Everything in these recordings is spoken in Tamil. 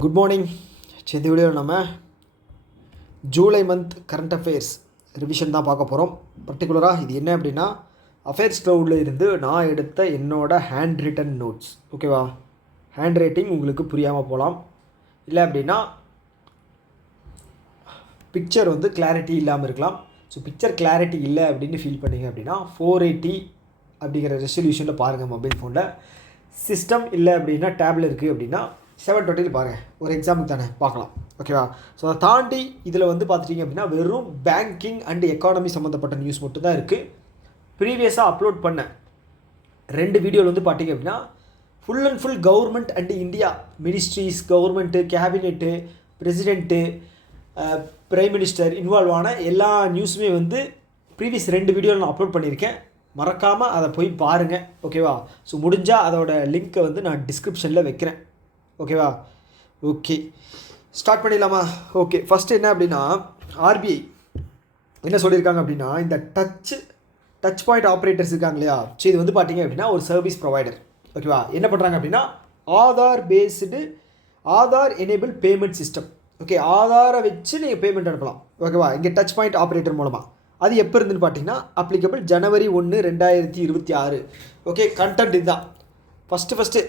Good morning. இந்த வீடியோவில் நம்ம July month current affairs revision தான் பார்க்க போகிறோம். பர்டிகுலராக இது என்ன அப்படின்னா அஃபேர்ஸ் க்ளவுடில் இருந்து நான் எடுத்த என்னோடய ஹேண்ட் ரிட்டன் நோட்ஸ். ஓகேவா? ஹேண்ட் ரைட்டிங் உங்களுக்கு புரியாமல் போகலாம், இல்லை அப்படின்னா பிக்சர் வந்து கிளாரிட்டி இல்லாமல் இருக்கலாம். ஸோ பிக்சர் கிளாரிட்டி இல்லை அப்படின்னு ஃபீல் பண்ணிங்க அப்படின்னா 480 அப்படிங்கிற ரெசல்யூஷனில் பாருங்கள் மொபைல் ஃபோனில். சிஸ்டம் இல்லை அப்படின்னா டேபில் இருக்குது அப்படின்னா 720 பாருங்கள். ஒரு எக்ஸாம்பிள் தானே பார்க்கலாம். ஓகேவா? ஸோ அதை தாண்டி இதில் வந்து பார்த்துட்டிங்க அப்படின்னா வெறும் பேங்கிங் அண்ட் எக்கானமி சம்மந்தப்பட்ட நியூஸ் மட்டும் தான் இருக்குது. ப்ரீவியஸாக அப்லோட் பண்ண 2 வீடியோவில் வந்து பார்த்திங்க அப்படின்னா full and full government and India ministries, government, cabinet, president, prime minister involve ஆன எல்லா நியூஸுமே வந்து ப்ரீவியஸ் 2 வீடியோவில் நான் அப்லோட் பண்ணியிருக்கேன். மறக்காமல் அதை போய் பாருங்கள். ஓகேவா? ஸோ முடிஞ்சால் அதோட லிங்க்கை வந்து நான் டிஸ்கிரிப்ஷனில் வைக்கிறேன். ஓகேவா? ஓகே, ஸ்டார்ட் பண்ணிடலாமா? ஓகே, ஃபஸ்ட்டு என்ன அப்படின்னா ஆர்பிஐ என்ன சொல்லியிருக்காங்க அப்படின்னா இந்த டச் பாயிண்ட் ஆப்ரேட்டர்ஸ் இருக்காங்க இல்லையா? ஸோ இது வந்து பார்த்திங்க அப்படின்னா ஒரு சர்வீஸ் ப்ரொவைடர். ஓகேவா? என்ன பண்ணுறாங்க அப்படின்னா Aadhaar enable payment system. Okay, ஆதாரை வச்சு நீங்கள் பேமெண்ட் அனுப்பலாம். ஓகேவா? இங்கே டச் பாயிண்ட் ஆப்ரேட்டர் மூலமாக. அது எப்போ இருந்துன்னு பார்த்தீங்கன்னா அப்ளிகபிள் January 1, 2026. ஓகே, கண்டென்ட் இதுதான். ஃபஸ்ட்டு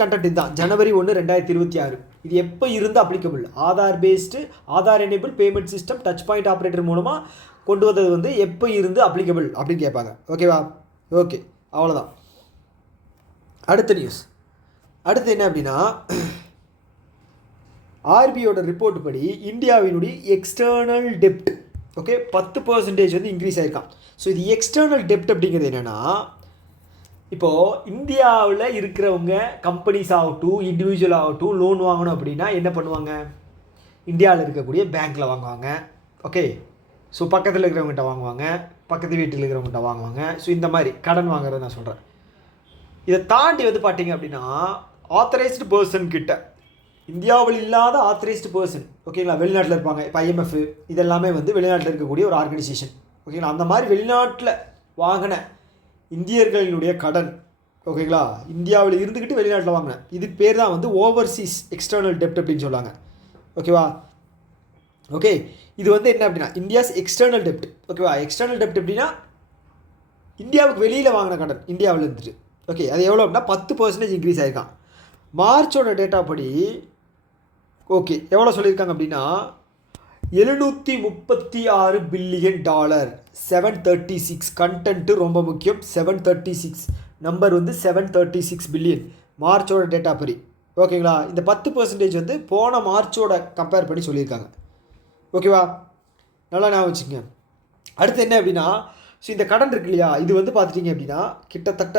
கண்டென்ட் இதுதான். January 1, 2026. இது எப்போ இருந்து applicable? Aadhaar enable payment system touch point operator மூலமாக கொண்டு வந்தது வந்து எப்போ இருந்து அப்ளிகபிள் அப்படின்னு கேட்பாங்க. ஓகேவா? ஓகே, அவ்வளோதான். அடுத்த நியூஸ். அடுத்து என்ன அப்படின்னா ஆர்பிஐயோட ரிப்போர்ட் படி இந்தியாவினுடைய எக்ஸ்டர்னல் டெப்ட் 10% வந்து இன்க்ரீஸ் ஆகிருக்கான். ஸோ இது எக்ஸ்டர்னல் டெப்ட் அப்படிங்கிறது என்னென்னா, இப்போது இந்தியாவில் இருக்கிறவங்க கம்பெனிஸ் ஆகட்டும், இண்டிவிஜுவல் ஆகட்டும், லோன் வாங்கணும் அப்படின்னா என்ன பண்ணுவாங்க? இந்தியாவில் இருக்கக்கூடிய பேங்க்கில் வாங்குவாங்க. ஓகே, ஸோ பக்கத்தில் இருக்கிறவங்ககிட்ட வாங்குவாங்க, பக்கத்து வீட்டில் இருக்கிறவங்ககிட்ட வாங்குவாங்க. ஸோ இந்த மாதிரி கடன் வாங்குறத நான் சொல்கிறேன். இதை தாண்டி வந்து பார்த்தீங்க அப்படின்னா ஆத்தரைஸ்டு பர்சன் கிட்ட, இந்தியாவில் இல்லாத ஆத்தரைஸ்டு பர்சன், ஓகேங்களா, வெளிநாட்டில் இருப்பாங்க. இப்போ IMF இதெல்லாமே வந்து வெளிநாட்டில் இருக்கக்கூடிய ஒரு ஆர்கனைசேஷன். ஓகேங்களா? அந்த மாதிரி வெளிநாட்டில் வாங்கின இந்தியர்களினுடைய கடன், ஓகேங்களா, இந்தியாவில் இருந்துக்கிட்டு வெளிநாட்டில் வாங்கினேன், இதுக்கு பேர் தான் வந்து ஓவர்சீஸ் எக்ஸ்டர்னல் டெப்ட் அப்படின்னு சொல்லுவாங்க. ஓகேவா? ஓகே, இது வந்து என்ன அப்படின்னா இந்தியாஸ் எக்ஸ்டர்னல் டெப்ட். ஓகேவா? எக்ஸ்டர்னல் டெப்ட் அப்படின்னா இந்தியாவுக்கு வெளியில் வாங்கின கடன் இந்தியாவில் இருந்துட்டு. ஓகே, அது எவ்வளோ அப்படின்னா 10% இன்க்ரீஸ் ஆகிருக்கான். மார்ச்சோட டேட்டா படி ஓகே எவ்வளோ சொல்லியிருக்காங்க அப்படின்னா $736 பில்லியன். 736 கண்டென்ட்டு ரொம்ப முக்கியம். 736 நம்பர் வந்து 736 பில்லியன் மார்ச்சோட டேட்டா படி. ஓகேங்களா? இந்த 10% வந்து போன மார்ச்சோட கம்பேர் பண்ணி சொல்லியிருக்காங்க. ஓகேவா? நல்லா ஞாபகம் வச்சுக்கோங்க. அடுத்து என்ன அப்படின்னா ஸோ இந்த கடன் இருக்கு இல்லையா, இது வந்து பார்த்துட்டிங்க அப்படின்னா கிட்டத்தட்ட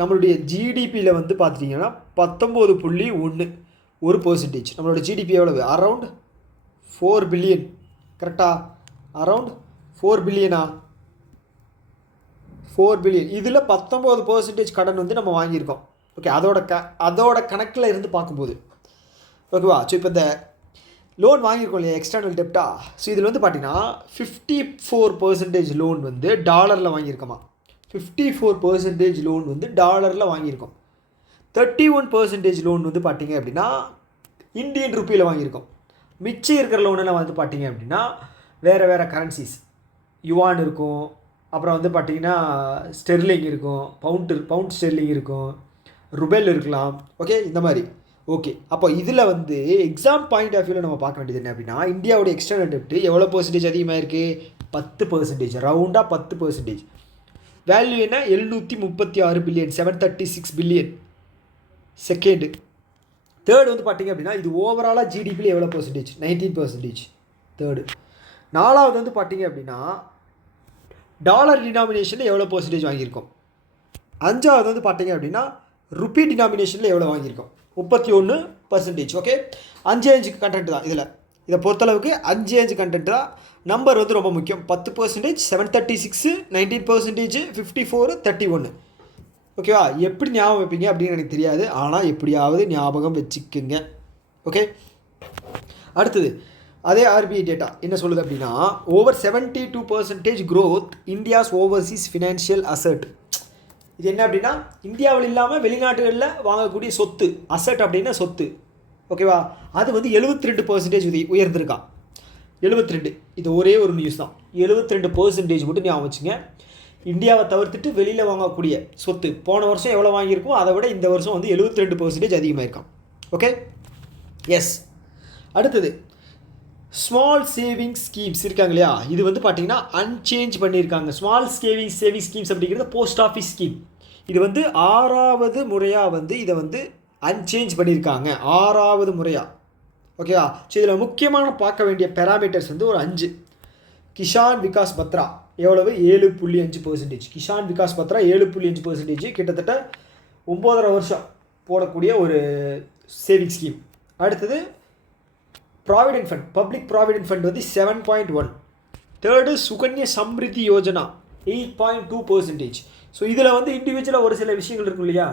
நம்மளுடைய ஜிடிபியில் வந்து பார்த்துட்டிங்கன்னா 19.1%. நம்மளோட ஜிடிபி எவ்வளவு? Around 4 billion. கரெக்டாக? அரவுண்ட் 4 பில்லியனா? 4 பில்லியன். இதில் 19% கடன் வந்து நம்ம வாங்கியிருக்கோம். ஓகே, அதோட கணக்கில் இருந்து பார்க்கும்போது. ஓகேவா? ஸோ இப்போ இந்த லோன் வாங்கியிருக்கோம் இல்லையா, எக்ஸ்டர்னல் டெப்டா. ஸோ இதில் வந்து பார்த்தீங்கன்னா 54% லோன் வந்து டாலரில் வாங்கியிருக்கோமா. 54% லோன் வந்து டாலரில் வாங்கியிருக்கோம். 31% லோன் வந்து பார்த்திங்க அப்படின்னா இந்தியன் ருப்பியில் வாங்கியிருக்கோம். மிச்சம் இருக்கிற லோனெல்லாம் வந்து பார்த்திங்க அப்படின்னா வேறு கரன்சிஸ், யுவான் இருக்கும், அப்புறம் வந்து பார்த்திங்கன்னா ஸ்டெர்லிங் இருக்கும், பவுண்ட் ஸ்டெர்லிங் இருக்கும், ருபெல் இருக்கலாம். ஓகே, இந்த மாதிரி. ஓகே, அப்போ இதில் வந்து எக்ஸாம் பாயிண்ட் ஆஃப் வியூவில் நம்ம பார்க்க வேண்டியது என்ன அப்படின்னா இந்தியாவோட எக்ஸ்டர்னல் டெப்ட் எவ்வளோ % அதிகமாக இருக்குது? 10%. ரவுண்டாக 10%. வேல்யூ என்ன? 736 பில்லியன். 736 பில்லியன். செகண்டு. தேர்டு வந்து பார்த்திங்க அப்படின்னா இது ஓவராலாக ஜிடிபியில் எவ்வளோ %? 19%. தேர்டு. நாலாவது வந்து பார்த்திங்க அப்படின்னா டாலர் டினாமினேஷனில் எவ்வளோ % வாங்கியிருக்கோம். அஞ்சாவது வந்து பார்த்திங்க அப்படின்னா ருப்பி டினாமினேஷனில் எவ்வளோ வாங்கியிருக்கோம்? 31%. ஓகே, 5 கண்டென்ட் தான் இதில். இதை பொறுத்தளவுக்கு 5 கண்டென்ட் தான். நம்பர் வந்து ரொம்ப முக்கியம். 10%, 736, 19%, 54, 31. ஓகேவா? எப்படி ஞாபகம் வைப்பீங்க அப்படின்னு எனக்கு தெரியாது, ஆனால் எப்படியாவது ஞாபகம் வச்சுக்குங்க. ஓகே, அடுத்தது அதே ஆர்பிஐ டேட்டா என்ன சொல்லுது அப்படின்னா over 72% growth India's Overseas financial asset. இது என்ன அப்படின்னா இந்தியாவில் இல்லாமல் வெளிநாடுகளில் வாங்கக்கூடிய சொத்து. அசட் அப்படின்னா சொத்து. ஓகேவா. அது வந்து 72% உயர்ந்திருக்கான். 72, இது ஒரே ஒரு நியூஸ் தான். 72% மட்டும் ஞாபகம் வச்சுங்க. இந்தியாவை தவிர்த்துட்டு வெளியில் வாங்கக்கூடிய சொத்து போன வருஷம் எவ்வளோ வாங்கியிருக்கோம் அதை விட இந்த வருஷம் வந்து 72% அதிகமாக இருக்கான். Okay, yes. அடுத்தது ஸ்மால் சேவிங் ஸ்கீம்ஸ் இருக்காங்க இல்லையா, இது வந்து பார்த்தீங்கன்னா அன்சேஞ்ச் பண்ணியிருக்காங்க. ஸ்மால் சேவிங் ஸ்கீம்ஸ் அப்படிங்கிறது போஸ்ட் ஆஃபீஸ் ஸ்கீம். இது வந்து 6வது முறையாக வந்து இதை வந்து அன்சேஞ்ச் பண்ணியிருக்காங்க, 6வது முறையாக. ஓகேவா. ஸோ இதில் முக்கியமான பார்க்க வேண்டிய பேராமீட்டர்ஸ் வந்து ஒரு 5. கிஷான் விகாஸ் பத்ரா எவ்வளவு? 7.5%. கிஷான் விகாஸ் பத்ரா 7.5%, கிட்டத்தட்ட 9.5 வருஷம் போடக்கூடிய ஒரு சேவிங் ஸ்கீம். அடுத்தது provident fund, public provident fund வந்து 7.1. தேர்டு சுகன்யா சம்ரிதி யோஜனா 8.2%. ஸோ இதில் வந்து இண்டிவிஜுவலாக ஒரு சில விஷயங்கள் இருக்கும் இல்லையா.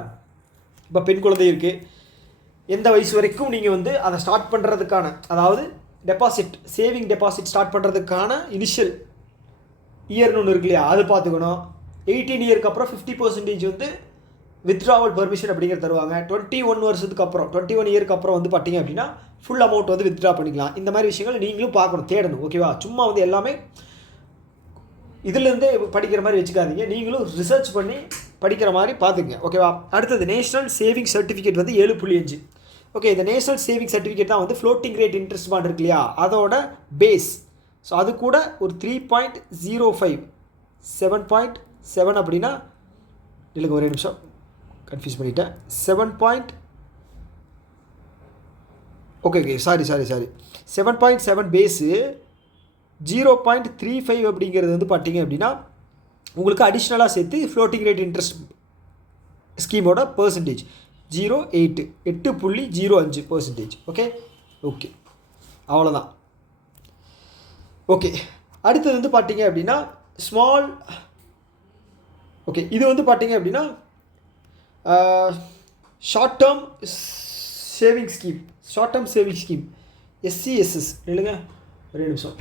இப்போ பெண் குழந்தை இருக்குது, எந்த வயசு வரைக்கும் நீங்கள் வந்து அதை ஸ்டார்ட் பண்ணுறதுக்கான, அதாவது டெபாசிட் சேவிங் டெபாசிட் ஸ்டார்ட் பண்ணுறதுக்கான இனிஷியல் இயர்னு ஒன்று இருக்கு இல்லையா, அது பார்த்துக்கணும். 18 இயருக்கு அப்புறம் 50% வந்து வித்ட்ராவல் பர்மிஷன் அப்படிங்கிறது தருவாங்க. 21 வருஷத்துக்கு அப்புறம் 21 இயருக்கு அப்புறம் வந்து பார்த்தீங்க அப்படின்னா ஃபுல் அமௌண்ட் வந்து வித்ட்ரா பண்ணிக்கலாம். இந்த மாதிரி விஷயங்கள் நீங்களும் பார்க்கணும், தேடணும். ஓகேவா. சும்மா வந்து எல்லாமே இதிலேருந்தே படிக்கிற மாதிரி வச்சுக்காதீங்க, நீங்களும் ரிசர்ச் பண்ணி படிக்கிற மாதிரி பார்த்துக்குங்க. ஓகேவா. அடுத்தது நேஷனல் சேவிங் சர்டிஃபிகேட் வந்து 7.5. ஓகே, இந்த நேஷனல் சேவிங் சர்டிஃபிகேட் தான் வந்து ஃப்ளோட்டிங் ரேட் இன்ட்ரெஸ்ட் பாண்ட் இருக்கு இல்லையா, அதோட பேஸ். ஸோ அது கூட ஒரு 3.05, 7.7 அப்படின்னா இல்லைங்க, ஒரே நிமிஷம் கன்ஃபியூஸ் பண்ணிட்டேன். 7. ஓகே சாரி 7.7 பேஸு 0.35 அப்படிங்கிறது வந்து பார்த்தீங்க அப்படின்னா உங்களுக்கு அடிஷ்னலாக சேர்த்து ஃப்ளோட்டிங் ரேட் இன்ட்ரெஸ்ட் ஸ்கீமோட பர்சன்டேஜ் 8.05%. ஓகே அவ்வளோதான். ஓகே, அடுத்தது வந்து பார்த்தீங்க அப்படின்னா ஸ்மால். ஓகே, இது வந்து பார்த்தீங்க அப்படின்னா short term saving scheme SCSS. இல்லைங்க ஒரே நிமிஷம்,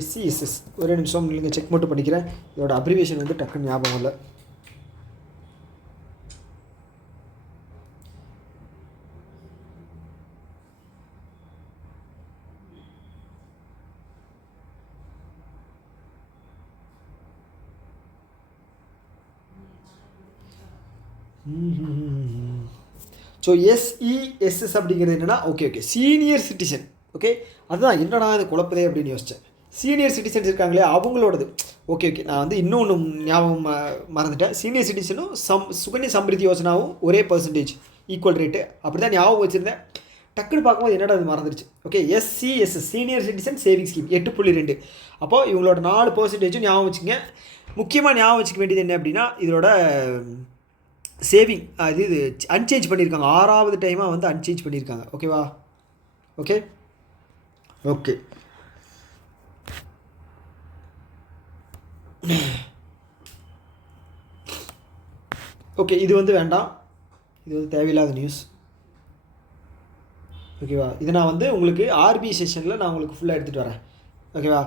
எஸ்சிஎஸ்எஸ் ஒரே நிமிஷம் இல்லைங்க, செக் மட்டும் பண்ணிக்கிறேன். இதோட அப்ரிவேஷன் வந்து டக்குன்னு ஞாபகம் இல்லை. ஸோ எஸ்இஎஸ்எஸ் அப்படிங்கிறது என்னென்னா ஓகே சீனியர் சிட்டிசன். ஓகே, அதுதான் என்னடா இது குழப்பதே அப்படின்னு யோசித்தேன். சீனியர் சிட்டிசன்ஸ் இருக்காங்களே அவங்களோடது. ஓகே நான் வந்து இன்னொன்று ஞாபகம் மறந்துட்டேன். சீனியர் சிட்டிசனும் சுகன்யா சம்ரிதி யோஜனாவும் ஒரே பர்சன்டேஜ் ஈக்குவல் ரேட்டு, அப்படி தான் ஞாபகம் வச்சுருந்தேன். டக்குன்னு பார்க்கும்போது என்னடா அது மறந்துடுச்சு. Okay, SCSS senior citizen saving scheme 8.2. அப்போது இவங்களோட 4% ஞாபகம் வச்சுங்க. முக்கியமாக ஞாபகம் வச்சுக்க வேண்டியது என்ன அப்படின்னா இதோட சேவிங் இது அன்சேஞ்ச் பண்ணியிருக்காங்க, 6வது டைமாக வந்து அன்சேஞ்ச் பண்ணியிருக்காங்க. ஓகேவா. ஓகே ஓகே இது வந்து வேண்டாம், இது வந்து தேவையில்லாத நியூஸ். ஓகேவா. இது நான் வந்து உங்களுக்கு ஆர்பி செஷனில் நான் உங்களுக்கு ஃபுல்லாக எடுத்துகிட்டு வரேன். ஓகேவா.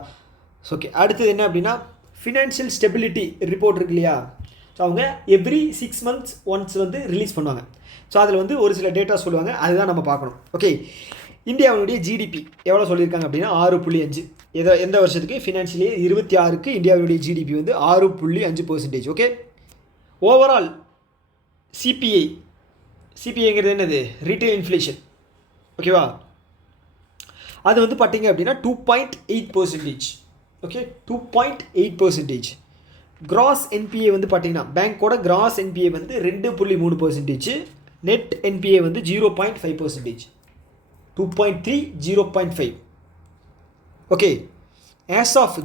ஓகே, அடுத்தது என்ன அப்படின்னா ஃபினான்ஷியல் ஸ்டெபிலிட்டி ரிப்போர்ட் இருக்கு இல்லையா. ஸோ அவங்க எவ்ரி 6 months ஒன்ஸ் வந்து ரிலீஸ் பண்ணுவாங்க. ஸோ அதில் வந்து ஒரு சில டேட்டா சொல்லுவாங்க, அதுதான் நம்ம பார்க்கணும். ஓகே, இந்தியாவுடைய ஜிடிபி எவ்வளோ சொல்லியிருக்காங்க அப்படின்னா 6.5. எந்த வருஷத்துக்கு? ஃபினான்ஷியல் இயர் 26க்கு இந்தியாவுடைய ஜிடிபி வந்து 6.5%. ஓகே, ஓவரால் சிபிஐங்கிறது என்னது? Retail inflation. ஓகேவா. அது வந்து பார்த்தீங்க அப்படின்னா 2.8%. ஓகே, 2.8%. கிராஸ் என்பிஏ வந்து பார்த்தீங்கன்னா பேங்க்கோட கிராஸ் என்பிஏ வந்து 2.3%. நெட் என்பிஏ வந்து 0.5%. 2.3, 0.5. Okay, as of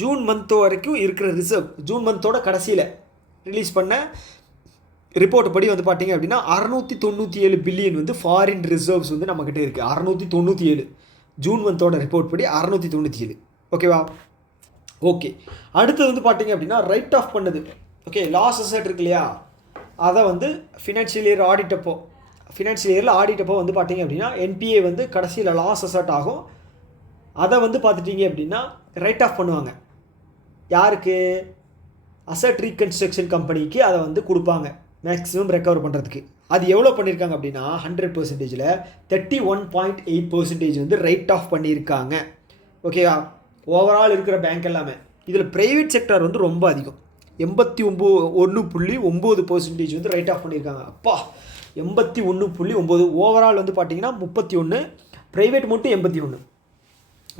June month வரைக்கும் இருக்கிற ரிசர்வ், ஜூன் மந்தோட கடைசியில் ரிலீஸ் பண்ண ரிப்போர்ட் படி வந்து பார்த்தீங்க அப்படின்னா 697 பில்லியன் வந்து ஃபாரின் ரிசர்வ்ஸ் வந்து நம்மக்கிட்ட இருக்குது. 697 ஜூன் மந்தோட ரிப்போர்ட் படி 697. ஓகேவா. ஓகே, அடுத்தது வந்து பார்த்தீங்க அப்படின்னா ரைட் ஆஃப் பண்ணுது. ஓகே, லாஸ் அசெட் இருக்கு இல்லையா, அதை வந்து ஃபினான்ஷியல் இயரில் ஆடிட்டப்போ வந்து பார்த்தீங்க அப்படின்னா என்பிஏ வந்து கடைசியில் லாஸ் அசெட் ஆகும். அதை வந்து பார்த்துட்டிங்க அப்படின்னா ரைட் ஆஃப் பண்ணுவாங்க. யாருக்கு? அசெட் ரீகன்ஸ்ட்ரக்ஷன் கம்பெனிக்கு அதை வந்து கொடுப்பாங்க மேக்ஸிமம் ரெக்கவர் பண்ணுறதுக்கு. அது எவ்வளோ பண்ணியிருக்காங்க அப்படின்னா 100%ல் 31.8% வந்து ரைட் ஆஃப் பண்ணியிருக்காங்க. ஓகேவா? ஓவரால் இருக்கிற பேங்க் எல்லாமே. இதில் ப்ரைவேட் செக்டார் வந்து ரொம்ப அதிகம், 81.9% வந்து ரைட் ஆஃப் பண்ணியிருக்காங்க. அப்பா, 81.9. ஓவரால் வந்து பார்த்தீங்கன்னா 31, ப்ரைவேட் மட்டும் 81.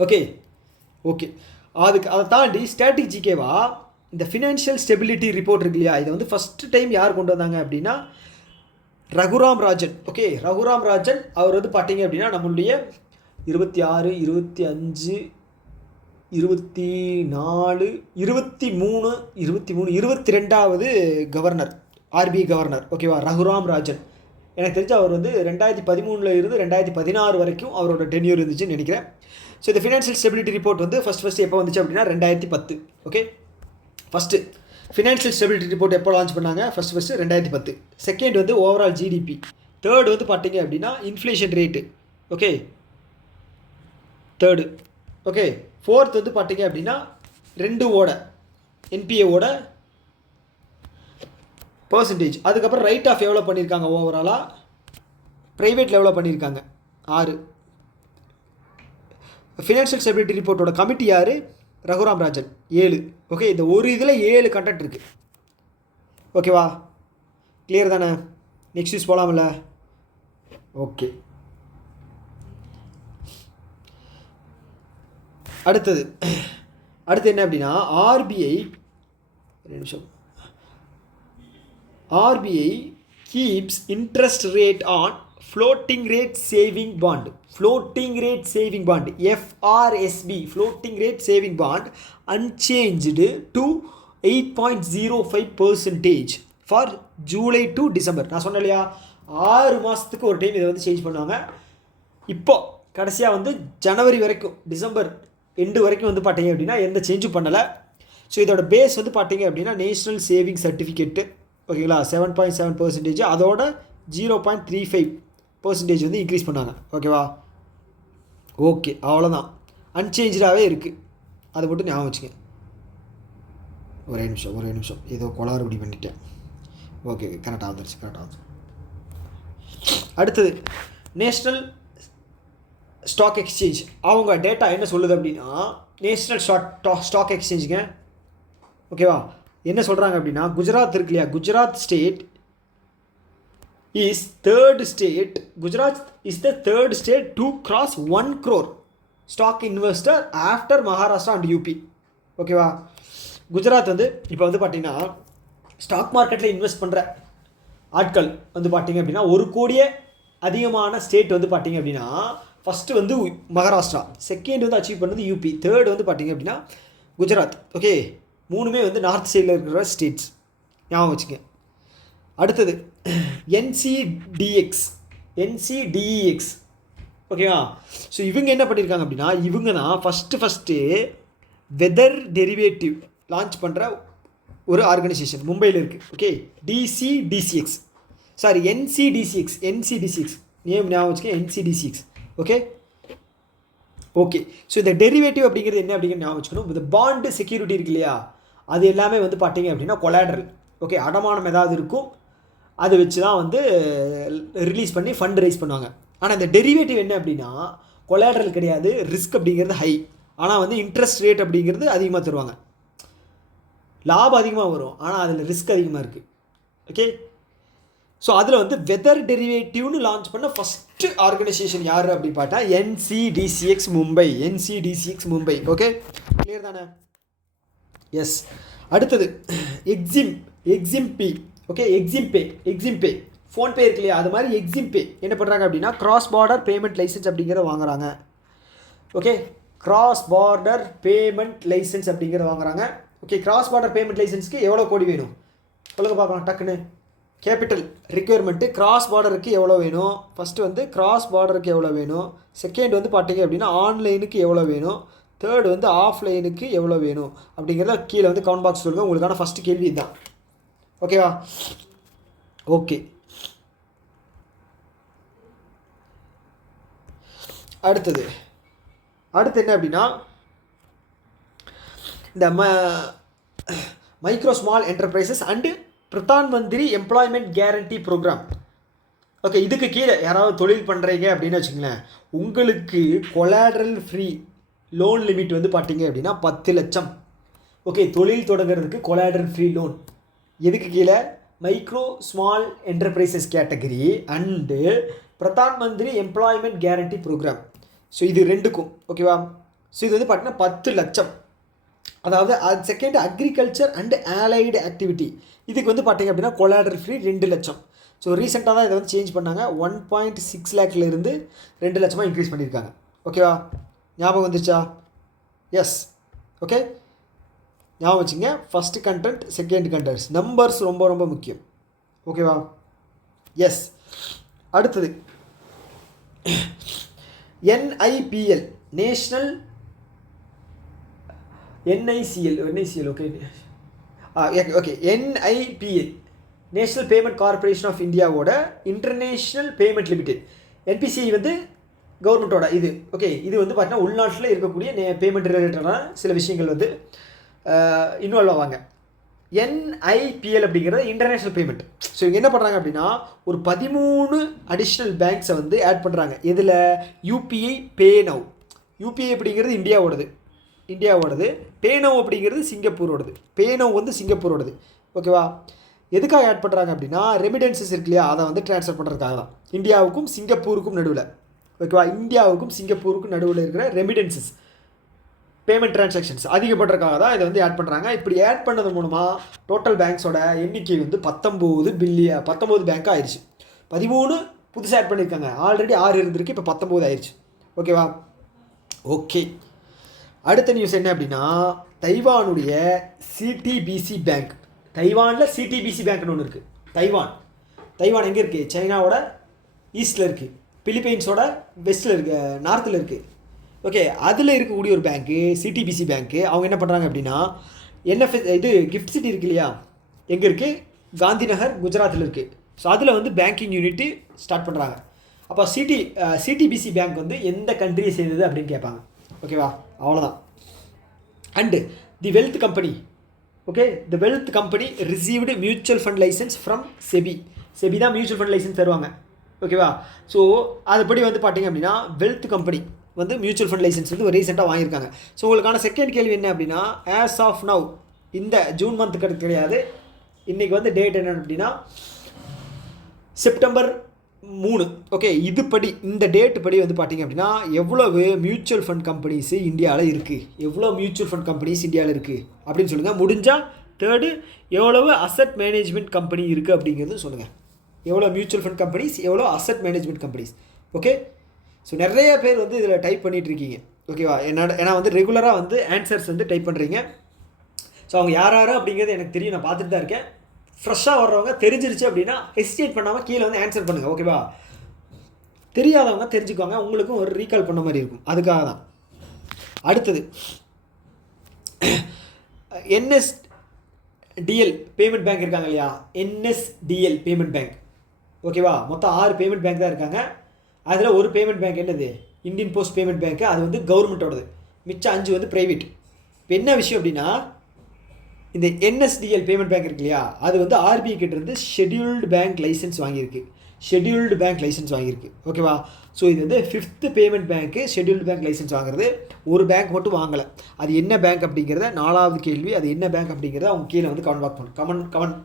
Okay okay. அதை தாண்டி ஸ்டாட்டிக் ஜிகேவா இந்த ஃபினான்ஷியல் ஸ்டெபிலிட்டி ரிப்போர்ட் இருக்கு இல்லையா, இதை வந்து ஃபஸ்ட்டு டைம் யார் கொண்டு வந்தாங்க அப்படின்னா ரகுராம் ராஜன். ஓகே, ரகுராம் ராஜன் அவர் வந்து பார்த்தீங்க அப்படின்னா நம்மளுடைய 26, 25, 24, 23, 22வது கவர்னர், ஆர்பிஐ கவர்னர். ஓகேவா? ரகுராம் ராஜன். எனக்கு தெரிஞ்சு அவர் வந்து 2013 இருந்து 2016 வரைக்கும் அவரோட டென்யூர் இருந்துச்சுன்னு நினைக்கிறேன். ஸோ இந்த ஃபினான்ஷியல் ஸ்டெபிலிட்டி ரிப்போர்ட் வந்து ஃபஸ்ட்டு எப்போ வந்துச்சு அப்படின்னா 2010. Okay, first financial stability report எப்போ லான்ச் பண்ணாங்க? ஃபஸ்ட்டு 2010. செகண்ட் வந்து ஓவரால் ஜிடிபி. தேர்டு வந்து பார்த்தீங்க அப்படின்னா inflation rate. Okay, third. Okay, fourth வந்து பார்த்தீங்க அப்படின்னா 2ஓட என்பிஏவோட பர்சன்டேஜ். அதுக்கப்புறம் ரைட் ஆஃப் எவ்வளோ பண்ணியிருக்காங்க ஓவராலாக, ப்ரைவேட்டில் எவ்வளோ பண்ணியிருக்காங்க, 6. ஃபினான்ஷியல் ஸ்டெபிலிட்டி ரிப்போர்ட்டோட கமிட்டி யார்? ரகுராம் ராஜன், 7. ஓகே, இந்த ஒரு இதில் 7 கண்டென்ட் இருக்குது. ஓகேவா? கிளியர் தானே? Next news போகலாம்ல? ஓகே, அடுத்து என்ன அப்படின்னா RBI keeps interest rate on floating rate saving bond FRSB floating rate saving bond unchanged to 8.05% for July to December. நான் சொன்னேன் இல்லையா, 6 மாதத்துக்கு ஒரு டைம் இதை வந்து சேஞ்ச் பண்ணுவாங்க. இப்போ கடைசியாக வந்து ஜனவரி வரைக்கும், டிசம்பர் எண்டு வரைக்கும் வந்து பார்த்தீங்க அப்படின்னா எந்த சேஞ்சும் பண்ணலை. ஸோ இதோட பேஸ் வந்து பார்த்தீங்க அப்படின்னா நேஷ்னல் சேவிங் சர்டிஃபிகேட்டு. ஓகேங்களா? 7.7%. அதோட 0.35% வந்து இன்க்ரீஸ் பண்ணாங்க. ஓகேவா? ஓகே, அவ்வளோதான். அன்சேஞ்சாகவே இருக்குது, அதை மட்டும் ஞாபகம் வச்சுங்க. ஒரே நிமிஷம் ஏதோ குளறுபடி பண்ணிட்டேன். ஓகே, கரெக்டாக வந்துருச்சு. அடுத்தது நேஷ்னல் ஸ்டாக் எக்ஸ்சேஞ்ச். அவங்க டேட்டா என்ன சொல்லுது அப்படின்னா, நேஷ்னல் ஸ்டாக் எக்ஸ்சேஞ்சுங்க. ஓகேவா? என்ன சொல்கிறாங்க அப்படின்னா, குஜராத் இருக்கு இல்லையா, Gujarat is the third state to cross 1 crore stock investor after Maharashtra and UP. ஓகேவா? குஜராத் வந்து இப்போ வந்து பார்த்தீங்கன்னா ஸ்டாக் மார்க்கெட்டில் இன்வெஸ்ட் பண்ணுற ஆட்கள் வந்து பார்த்தீங்க அப்படின்னா 1 கோடியே அதிகமான ஸ்டேட் வந்து பார்த்தீங்க அப்படின்னா ஃபஸ்ட்டு வந்து மகாராஷ்டிரா, செகண்ட் வந்து அச்சீவ் பண்ணது யூபி, தேர்டு வந்து பார்த்தீங்க அப்படின்னா குஜராத். ஓகே, 3மே வந்து நார்த் சைடில் இருக்கிற ஸ்டேட்ஸ், ஞாபகம் வச்சுங்க. அடுத்தது NCDEX. ஓகேவா? ஸோ இவங்க என்ன பண்ணியிருக்காங்க அப்படின்னா, இவங்க தான் ஃபஸ்ட்டு வெதர் டெரிவேட்டிவ் லான்ச் பண்ணுற ஒரு ஆர்கனைசேஷன் மும்பையில் இருக்குது. ஓகே, NCDCX நேம் ஞாபகம் வச்சுக்க, NCDCX. ஓகே. ஸோ இந்த டெரிவேட்டிவ் அப்படிங்கிறது என்ன அப்படிங்கிறது ஞாபகம் வச்சுக்கணும். இந்த பாண்டு செக்யூரிட்டி இருக்கு இல்லையா, அது எல்லாமே வந்து பார்த்தீங்க அப்படின்னா கொலாட்ரல். ஓகே, அடமானம் ஏதாவது இருக்கும், அதை வச்சு தான் வந்து ரிலீஸ் பண்ணி ஃபண்ட் ரைஸ் பண்ணுவாங்க. ஆனால் இந்த டெரிவேட்டிவ் என்ன அப்படின்னா கொலாட்ரல் கிடையாது, ரிஸ்க் அப்படிங்கிறது ஹை, ஆனால் வந்து இன்ட்ரெஸ்ட் ரேட் அப்படிங்கிறது அதிகமாக தருவாங்க, லாபம் அதிகமாக வரும், ஆனால் அதில் ரிஸ்க் அதிகமாக இருக்குது. ஓகே, ஸோ அதில் வந்து வெதர் டெரிவேட்டிவ்னு லான்ச் பண்ண ஃபஸ்ட்டு ஆர்கனைசேஷன் யார் அப்படின்னு பார்த்தா NCDCX மும்பை. ஓகே, கிளியர் தானே? எஸ். அடுத்தது எக்ஸிம்பே. ஓகே, எக்ஸிம்பே ஃபோன்பே இருக்கு இல்லையா, அது மாதிரி எக்ஸிம்பே என்ன பண்ணுறாங்க அப்படின்னா கிராஸ் பார்டர் பேமெண்ட் லைசன்ஸ் அப்படிங்கிறத வாங்குறாங்க. Okay, cross border payment licence அப்படிங்கிறத வாங்குறாங்க. ஓகே, கிராஸ் பார்டர் பேமெண்ட் லைசன்ஸ்க்கு எவ்வளோ கோடி வேணும் சொல்லுங்க பார்க்கலாம் டக்குன்னு. கேபிட்டல் ரிக்குயர்மெண்ட்டு கிராஸ் பார்டருக்கு எவ்வளோ வேணும், ஃபஸ்ட்டு வந்து கிராஸ் பார்டருக்கு எவ்வளோ வேணும், செகண்ட் வந்து பார்த்தீங்க அப்படின்னா ஆன்லைனுக்கு எவ்வளோ வேணும், தேர்டு வந்து ஆஃப்லைனுக்கு எவ்வளோ வேணும் அப்படிங்கிறத கீழே வந்து கமெண்ட் பாக்ஸ் சொல்லுங்கள். உங்களுக்கான ஃபஸ்ட்டு கேள்வி இதுதான். ஓகேவா? ஓகே, அடுத்து என்ன அப்படின்னா இந்த micro small enterprises and Pradhan Mantri employment guarantee program. Okay, இதுக்கு கீழே யாராவது தொழில் பண்ணுறீங்க அப்படின்னு வச்சுங்களேன், உங்களுக்கு கொலாட்ரல் ஃப்ரீ லோன் லிமிட் வந்து பார்த்தீங்க அப்படின்னா 10 லட்சம். ஓகே, தொழில் தொடங்குறதுக்கு கொலாட்ரல் ஃப்ரீ லோன். எதுக்கு கீழே? Micro small enterprises category and Pradhan Mantri employment guarantee program. So இது ரெண்டுக்கும் ஓகேவா. ஸோ இது வந்து பார்த்தீங்கன்னா 10 லட்சம். அதாவது அது second agriculture and halide activity, இதுக்கு வந்து பார்த்தீங்க அப்படின்னா கொலாட்ரல் ஃப்ரீ 2 லட்சம். ஸோ ரீசெண்டாக தான் இதை வந்து சேஞ்ச் பண்ணாங்க. 1.6 லேக்லேருந்து 2 லட்சமாக இன்க்ரீஸ் பண்ணியிருக்காங்க. ஓகேவா, ஞாபகம் வந்துருச்சா? எஸ். ஓகே, ஞாபகம் வச்சுங்க. First content, second contents, numbers ரொம்ப ரொம்ப முக்கியம். ஓகேவா, எஸ். அடுத்தது NIPL national NICL okay okay NIPL national payment corporation of இந்தியாவோட இன்டர்நேஷ்னல் பேமெண்ட் லிமிடெட். NPCI வந்து கவர்மெண்ட்டோட இது. ஓகே, இது வந்து பார்த்தீங்கன்னா உள்நாட்டில் இருக்கக்கூடிய பேமெண்ட் ரிலேட்டடான சில விஷயங்கள் வந்து இன்வால்வ் ஆவாங்க. NIPL அப்படிங்கிறது இன்டர்நேஷ்னல் பேமெண்ட். ஸோ இங்கே என்ன பண்ணுறாங்க அப்படின்னா ஒரு 13 அடிஷ்னல் பேங்க்ஸை வந்து ஆட் பண்ணுறாங்க. இதில் UPI பேநவ். UPI அப்படிங்கிறது இந்தியாவோடது. பேநவ் அப்படிங்கிறது சிங்கப்பூரோடது. பேநவ் வந்து சிங்கப்பூரோடது. ஓகேவா, எதுக்காக ஆட் பண்ணுறாங்க அப்படின்னா ரெமிடென்சஸ் இருக்கு இல்லையா, அதை வந்து ட்ரான்ஸ்ஃபர் பண்ணுறதுக்காக தான். இந்தியாவுக்கும் சிங்கப்பூருக்கும் நடுவில். ஓகேவா, இந்தியாவுக்கும் சிங்கப்பூருக்கும் நடுவில் இருக்கிற ரெமிடென்சஸ் பேமெண்ட் ட்ரான்சாக்ஷன்ஸ் அதிகப்படுறதுக்காக தான் இதை வந்து ஆட் பண்ணுறாங்க. இப்படி ஆட் பண்ணது மூலமாக டோட்டல் பேங்க்ஸோட எண்ணிக்கை வந்து 19 பேங்க் ஆயிடுச்சு. 13 புதுசாக ஆட் பண்ணியிருக்காங்க. ஆல்ரெடி 6 இருந்திருக்கு, இப்போ 19 ஆயிடுச்சு. ஓகேவா, ஓகே. அடுத்த நியூஸ் என்ன அப்படின்னா தைவானுடைய CTBC பேங்க். தைவானில் CTBC பேங்க்னு ஒன்று இருக்குது. தைவான் எங்கே இருக்குது? சைனாவோட ஈஸ்டில் இருக்குது, பிலிப்பைன்ஸோட வெஸ்ட்டில் இருக்குது, நார்த்தில் இருக்குது. ஓகே, அதில் இருக்கக்கூடிய ஒரு பேங்க்கு CTBC பேங்க்கு. அவங்க என்ன பண்ணுறாங்க அப்படின்னா இது கிஃப்ட் சிட்டி இருக்கு இல்லையா, எங்கே இருக்குது? காந்தி நகர், குஜராத்தில் இருக்குது. ஸோ அதில் வந்து பேங்கிங் யூனிட்டு ஸ்டார்ட் பண்ணுறாங்க. அப்போ CTBC பேங்க் வந்து எந்த கண்ட்ரியை சேர்ந்தது அப்படின்னு கேட்பாங்க. ஓகேவா, அவ்வளோதான். And the wealth company. Okay, the wealth company received mutual fund licence from SEBI தான் மியூச்சுவல் ஃபண்ட் லைசன்ஸ் தருவாங்க. ஓகேவா, ஸோ அதுபடி வந்து பார்த்தீங்க அப்படின்னா வெல்த் கம்பெனி வந்து மியூச்சுவல் ஃபண்ட் லைசன்ஸ் வந்து ரீசெண்டாக வாங்கியிருக்காங்க. ஸோ உங்களுக்கான செகண்ட் கேள்வி என்ன அப்படின்னா ஆஸ் ஆஃப் நவ் இந்த ஜூன் மந்த்துக்கு கிடையாது, இன்றைக்கி வந்து டேட் என்ன அப்படின்னா செப்டம்பர் 3. ஓகே, இதுபடி இந்த டேட்டு படி வந்து பார்த்தீங்க அப்படின்னா எவ்வளவு மியூச்சுவல் ஃபண்ட் கம்பெனிஸு இந்தியாவில் இருக்குது, எவ்வளோ மியூச்சுவல் ஃபண்ட் கம்பெனிஸ் இந்தியாவில் இருக்குது அப்படின்னு சொல்லுங்கள். முடிஞ்சால் தேர்டு எவ்வளவு அசட் மேனேஜ்மெண்ட் கம்பெனி இருக்குது அப்படிங்கிறது சொல்லுங்கள். எவ்வளோ மியூச்சுவல் ஃபண்ட் கம்பெனிஸ், எவ்வளோ asset management companies. Okay, so நிறைய பேர் வந்து இதில் டைப் பண்ணிகிட்டு இருக்கீங்க. ஓகேவா, ஏன்னா வந்து ரெகுலராக வந்து ஆன்சர்ஸ் வந்து டைப் பண்ணுறீங்க. ஸோ அவங்க யார் அப்படிங்கிறது எனக்கு தெரியும், நான் பார்த்துட்டு தான் இருக்கேன். ஃப்ரெஷ்ஷாக வர்றவங்க தெரிஞ்சிருச்சு அப்படின்னா ஹெசிடேட் பண்ணாமல் கீழே வந்து ஆன்சர் பண்ணுங்கள். ஓகேவா, தெரியாதவங்க தெரிஞ்சுக்கோங்க, உங்களுக்கும் ஒரு ரீகால் பண்ண மாதிரி இருக்கும், அதுக்காக தான். அடுத்தது NSDL பேமெண்ட் பேங்க் இருக்காங்க இல்லையா, NSDL பேமெண்ட் பேங்க். ஓகேவா, மொத்தம் 6 பேமெண்ட் பேங்க் தான் இருக்காங்க. அதில் ஒரு பேமெண்ட் பேங்க் என்னது? இந்தியன் போஸ்ட் பேமெண்ட் பேங்க்கு. அது வந்து கவர்மெண்ட்டோடது. மிச்சம் 5 வந்து ப்ரைவேட். இப்போ என்ன விஷயம் அப்படின்னா இந்த NSDL பேமெண்ட் பேங்க் இருக்கு இல்லையா, அது வந்து RBI கிட்டேருந்து ஷெட்யூல்டு பேங்க் லைசன்ஸ் வாங்கியிருக்கு. ஓகேவா, ஸோ இது வந்து 5th பேமெண்ட் பேங்க்கு ஷெட்யூல்டு பேங்க் லைசன்ஸ் வாங்குறது. ஒரு பேங்க் மட்டும் வாங்கலை. அது என்ன பேங்க் அப்படிங்கிறத 4வது கேள்வி, அது என்ன பேங்க் அப்படிங்கிறத அவங்க கீழே வந்து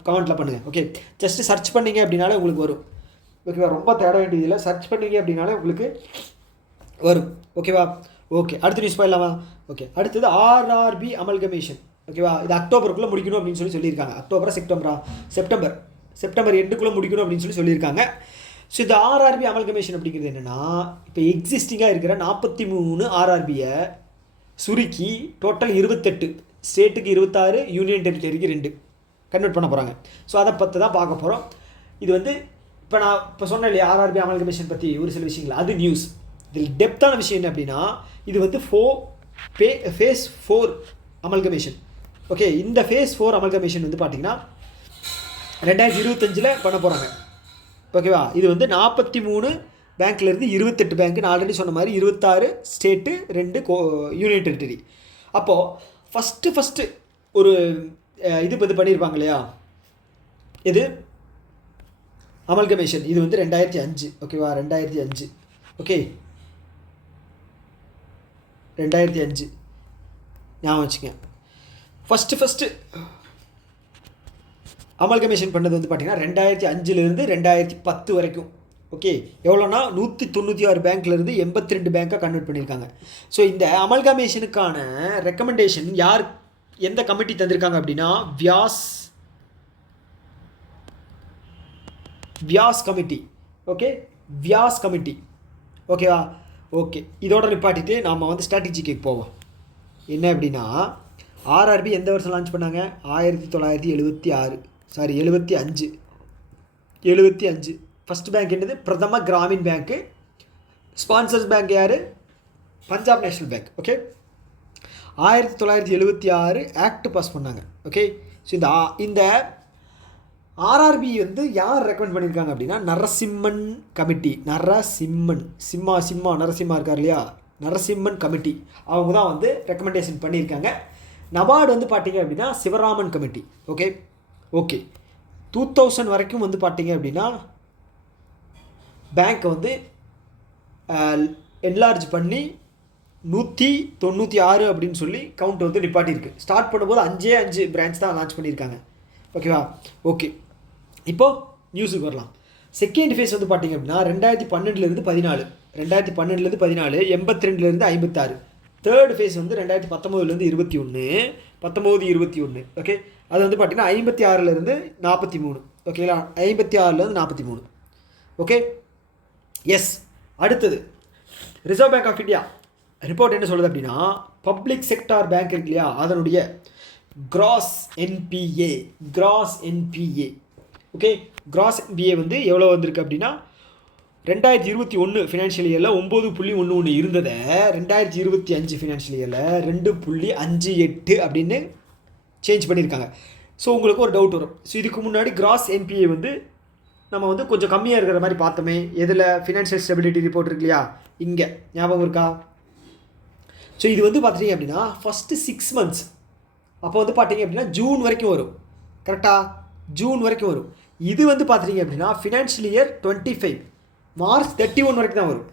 கமெண்ட்டில் பண்ணுங்கள். ஓகே, ஜஸ்ட்டு சர்ச் பண்ணிங்க அப்படின்னாலே உங்களுக்கு வரும். ஓகேவா, ரொம்ப தேட வேண்டியதில்லை, சர்ச் பண்ணிங்க அப்படின்னாலே உங்களுக்கு வரும். ஓகேவா, ஓகே. அடுத்த நியூஸ் போயிடலாமா? ஓகே, அடுத்தது RRB அமல்கமேஷன். ஓகேவா, இது அக்டோபருக்குள்ளே முடிக்கணும் அப்படின்னு சொல்லியிருக்காங்க. செப்டம்பர் எண்டுக்குள்ளே முடிக்கணும் அப்படின்னு சொல்லியிருக்காங்க. ஸோ இந்த RRB அமல்கமேஷன் அப்படிங்கிறது என்னென்னா இப்போ எக்ஸிஸ்டிங்காக இருக்கிற 43 RRBயை சுருக்கி டோட்டல் 28, ஸ்டேட்டுக்கு 26, யூனியன் டெரிட்டரிக்கு 2 கன்வெர்ட் பண்ண போகிறாங்க. ஸோ அதை பற்றி தான் பார்க்க போகிறோம். இது வந்து இப்போ சொன்னேன் இல்லையா RRB அமல்கமேஷன் பற்றி ஒரு சில விஷயங்கள், அது நியூஸ். இதில் டெப்த்தான விஷயம் என்ன அப்படின்னா இது வந்து ஃபேஸ் 4 அமல்கமேஷன். ஓகே, இந்த ஃபேஸ் 4 அமல்கமேஷன் வந்து பார்த்திங்கன்னா 2025 பண்ண போகிறாங்க. ஓகேவா, இது வந்து 43 பேங்க்லேருந்து 28 பேங்க். நான் ஆல்ரெடி சொன்ன மாதிரி 26 ஸ்டேட்டு, 2 யூனியன் டெரிட்டரி. அப்போது ஃபஸ்ட்டு ஒரு இது வந்து பண்ணியிருப்பாங்க இல்லையா, இது அமல்கமேஷன் இது வந்து 2005. ஓகேவா, 2005. ஓகே, 2005 ஞாபகம் வச்சுக்கேன். ஃபஸ்ட்டு அமல்கமேஷன் பண்ணது வந்து பார்த்திங்கன்னா 2005லேருந்து 2010 வரைக்கும். ஓகே, எவ்வளோனா 196 பேங்க்லேருந்து 82 பேங்க்காக கன்வெர்ட் பண்ணியிருக்காங்க. ஸோ இந்த அமல்கமேஷனுக்கான ரெக்கமெண்டேஷன் யார், எந்த கமிட்டி தந்திருக்காங்க அப்படின்னா Vyas committee. Okay, Vyas committee. ஓகேவா, ஓகே. இதோட நிப்பாட்டிட்டு நாம் வந்து ஸ்ட்ராட்டஜிக்கு போவோம். என்ன அப்படின்னா, ஆர்ஆர்பி எந்த வருஷம் லான்ச் பண்ணாங்க? 1975. ஃபஸ்ட் பேங்க் என்னது? பிரதம கிராமின் பேங்க்கு. ஸ்பான்சர்ஸ் பேங்க் யார்? Punjab National Bank. Okay, 1976 act pass பண்ணாங்க. ஓகே, ஸோ இந்த ஆர்ஆர்பி வந்து யார் ரெக்கமெண்ட் பண்ணியிருக்காங்க அப்படின்னா நரசிம்மன் கமிட்டி. நரசிம்மா இருக்கார் இல்லையா, நரசிம்மன் கமிட்டி அவங்க தான் வந்து ரெக்கமெண்டேஷன் பண்ணியிருக்காங்க. நபார்டு வந்து பார்த்தீங்க அப்படின்னா சிவராமன் கமிட்டி. ஓகே, 2000 வரைக்கும் வந்து பார்த்தீங்க அப்படின்னா பேங்க்கை வந்து என்லார்ஜ் பண்ணி 196 அப்படின்னு சொல்லி கவுண்ட் வந்து நிப்பாட்டியிருக்கு. ஸ்டார்ட் பண்ணும்போது 5 பிரான்ச் தான் லான்ச் பண்ணியிருக்காங்க. ஓகேவா, ஓகே. இப்போது நியூஸுக்கு வரலாம். செகண்ட் ஃபேஸ் வந்து பார்த்திங்க அப்படின்னா 2012லேருந்து 14, 82லேருந்து 56. தேர்ட் ஃபேஸ் வந்து 2019லேருந்து 21. ஓகே, அது வந்து பார்த்திங்கன்னா 56லேருந்து 43. ஓகேங்களா, 56லேருந்து 43. Okay, yes. அடுத்தது reserve bank of India report என்ன சொல்லுது அப்படின்னா, பப்ளிக் செக்டார் பேங்க் இருக்கு இல்லையா, அதனுடைய gross NPA. Okay, gross NPA வந்து எவ்வளோ வந்திருக்கு அப்படின்னா 2021 ஃபினான்ஷியல் இயரில் 9.11 இருந்ததை 2025 ஃபினான்ஷியல் இயரில் 2.58 அப்படின்னு சேஞ்ச் பண்ணியிருக்காங்க. ஸோ உங்களுக்கு ஒரு டவுட் வரும். ஸோ இதுக்கு முன்னாடி கிராஸ் என்பிஏ வந்து நம்ம வந்து கொஞ்சம் கம்மியாக இருக்கிற மாதிரி பார்த்தோமே. எதில்? ஃபினான்ஷியல் ஸ்டெபிலிட்டி ரிப்போர்ட் இருக்கு இல்லையா, இங்கே ஞாபகம் இருக்கா? ஸோ இது வந்து பார்த்தீங்க அப்படின்னா ஃபஸ்ட்டு 6 months, அப்போ வந்து பார்த்தீங்க அப்படின்னா ஜூன் வரைக்கும் வரும். கரெக்டாக, ஜூன் வரைக்கும் வரும். இது வந்து பார்த்தீங்க அப்படின்னா ஃபினான்ஷியல் இயர் 25 மார்ச் 31 வரைக்கும் தான் வரும்.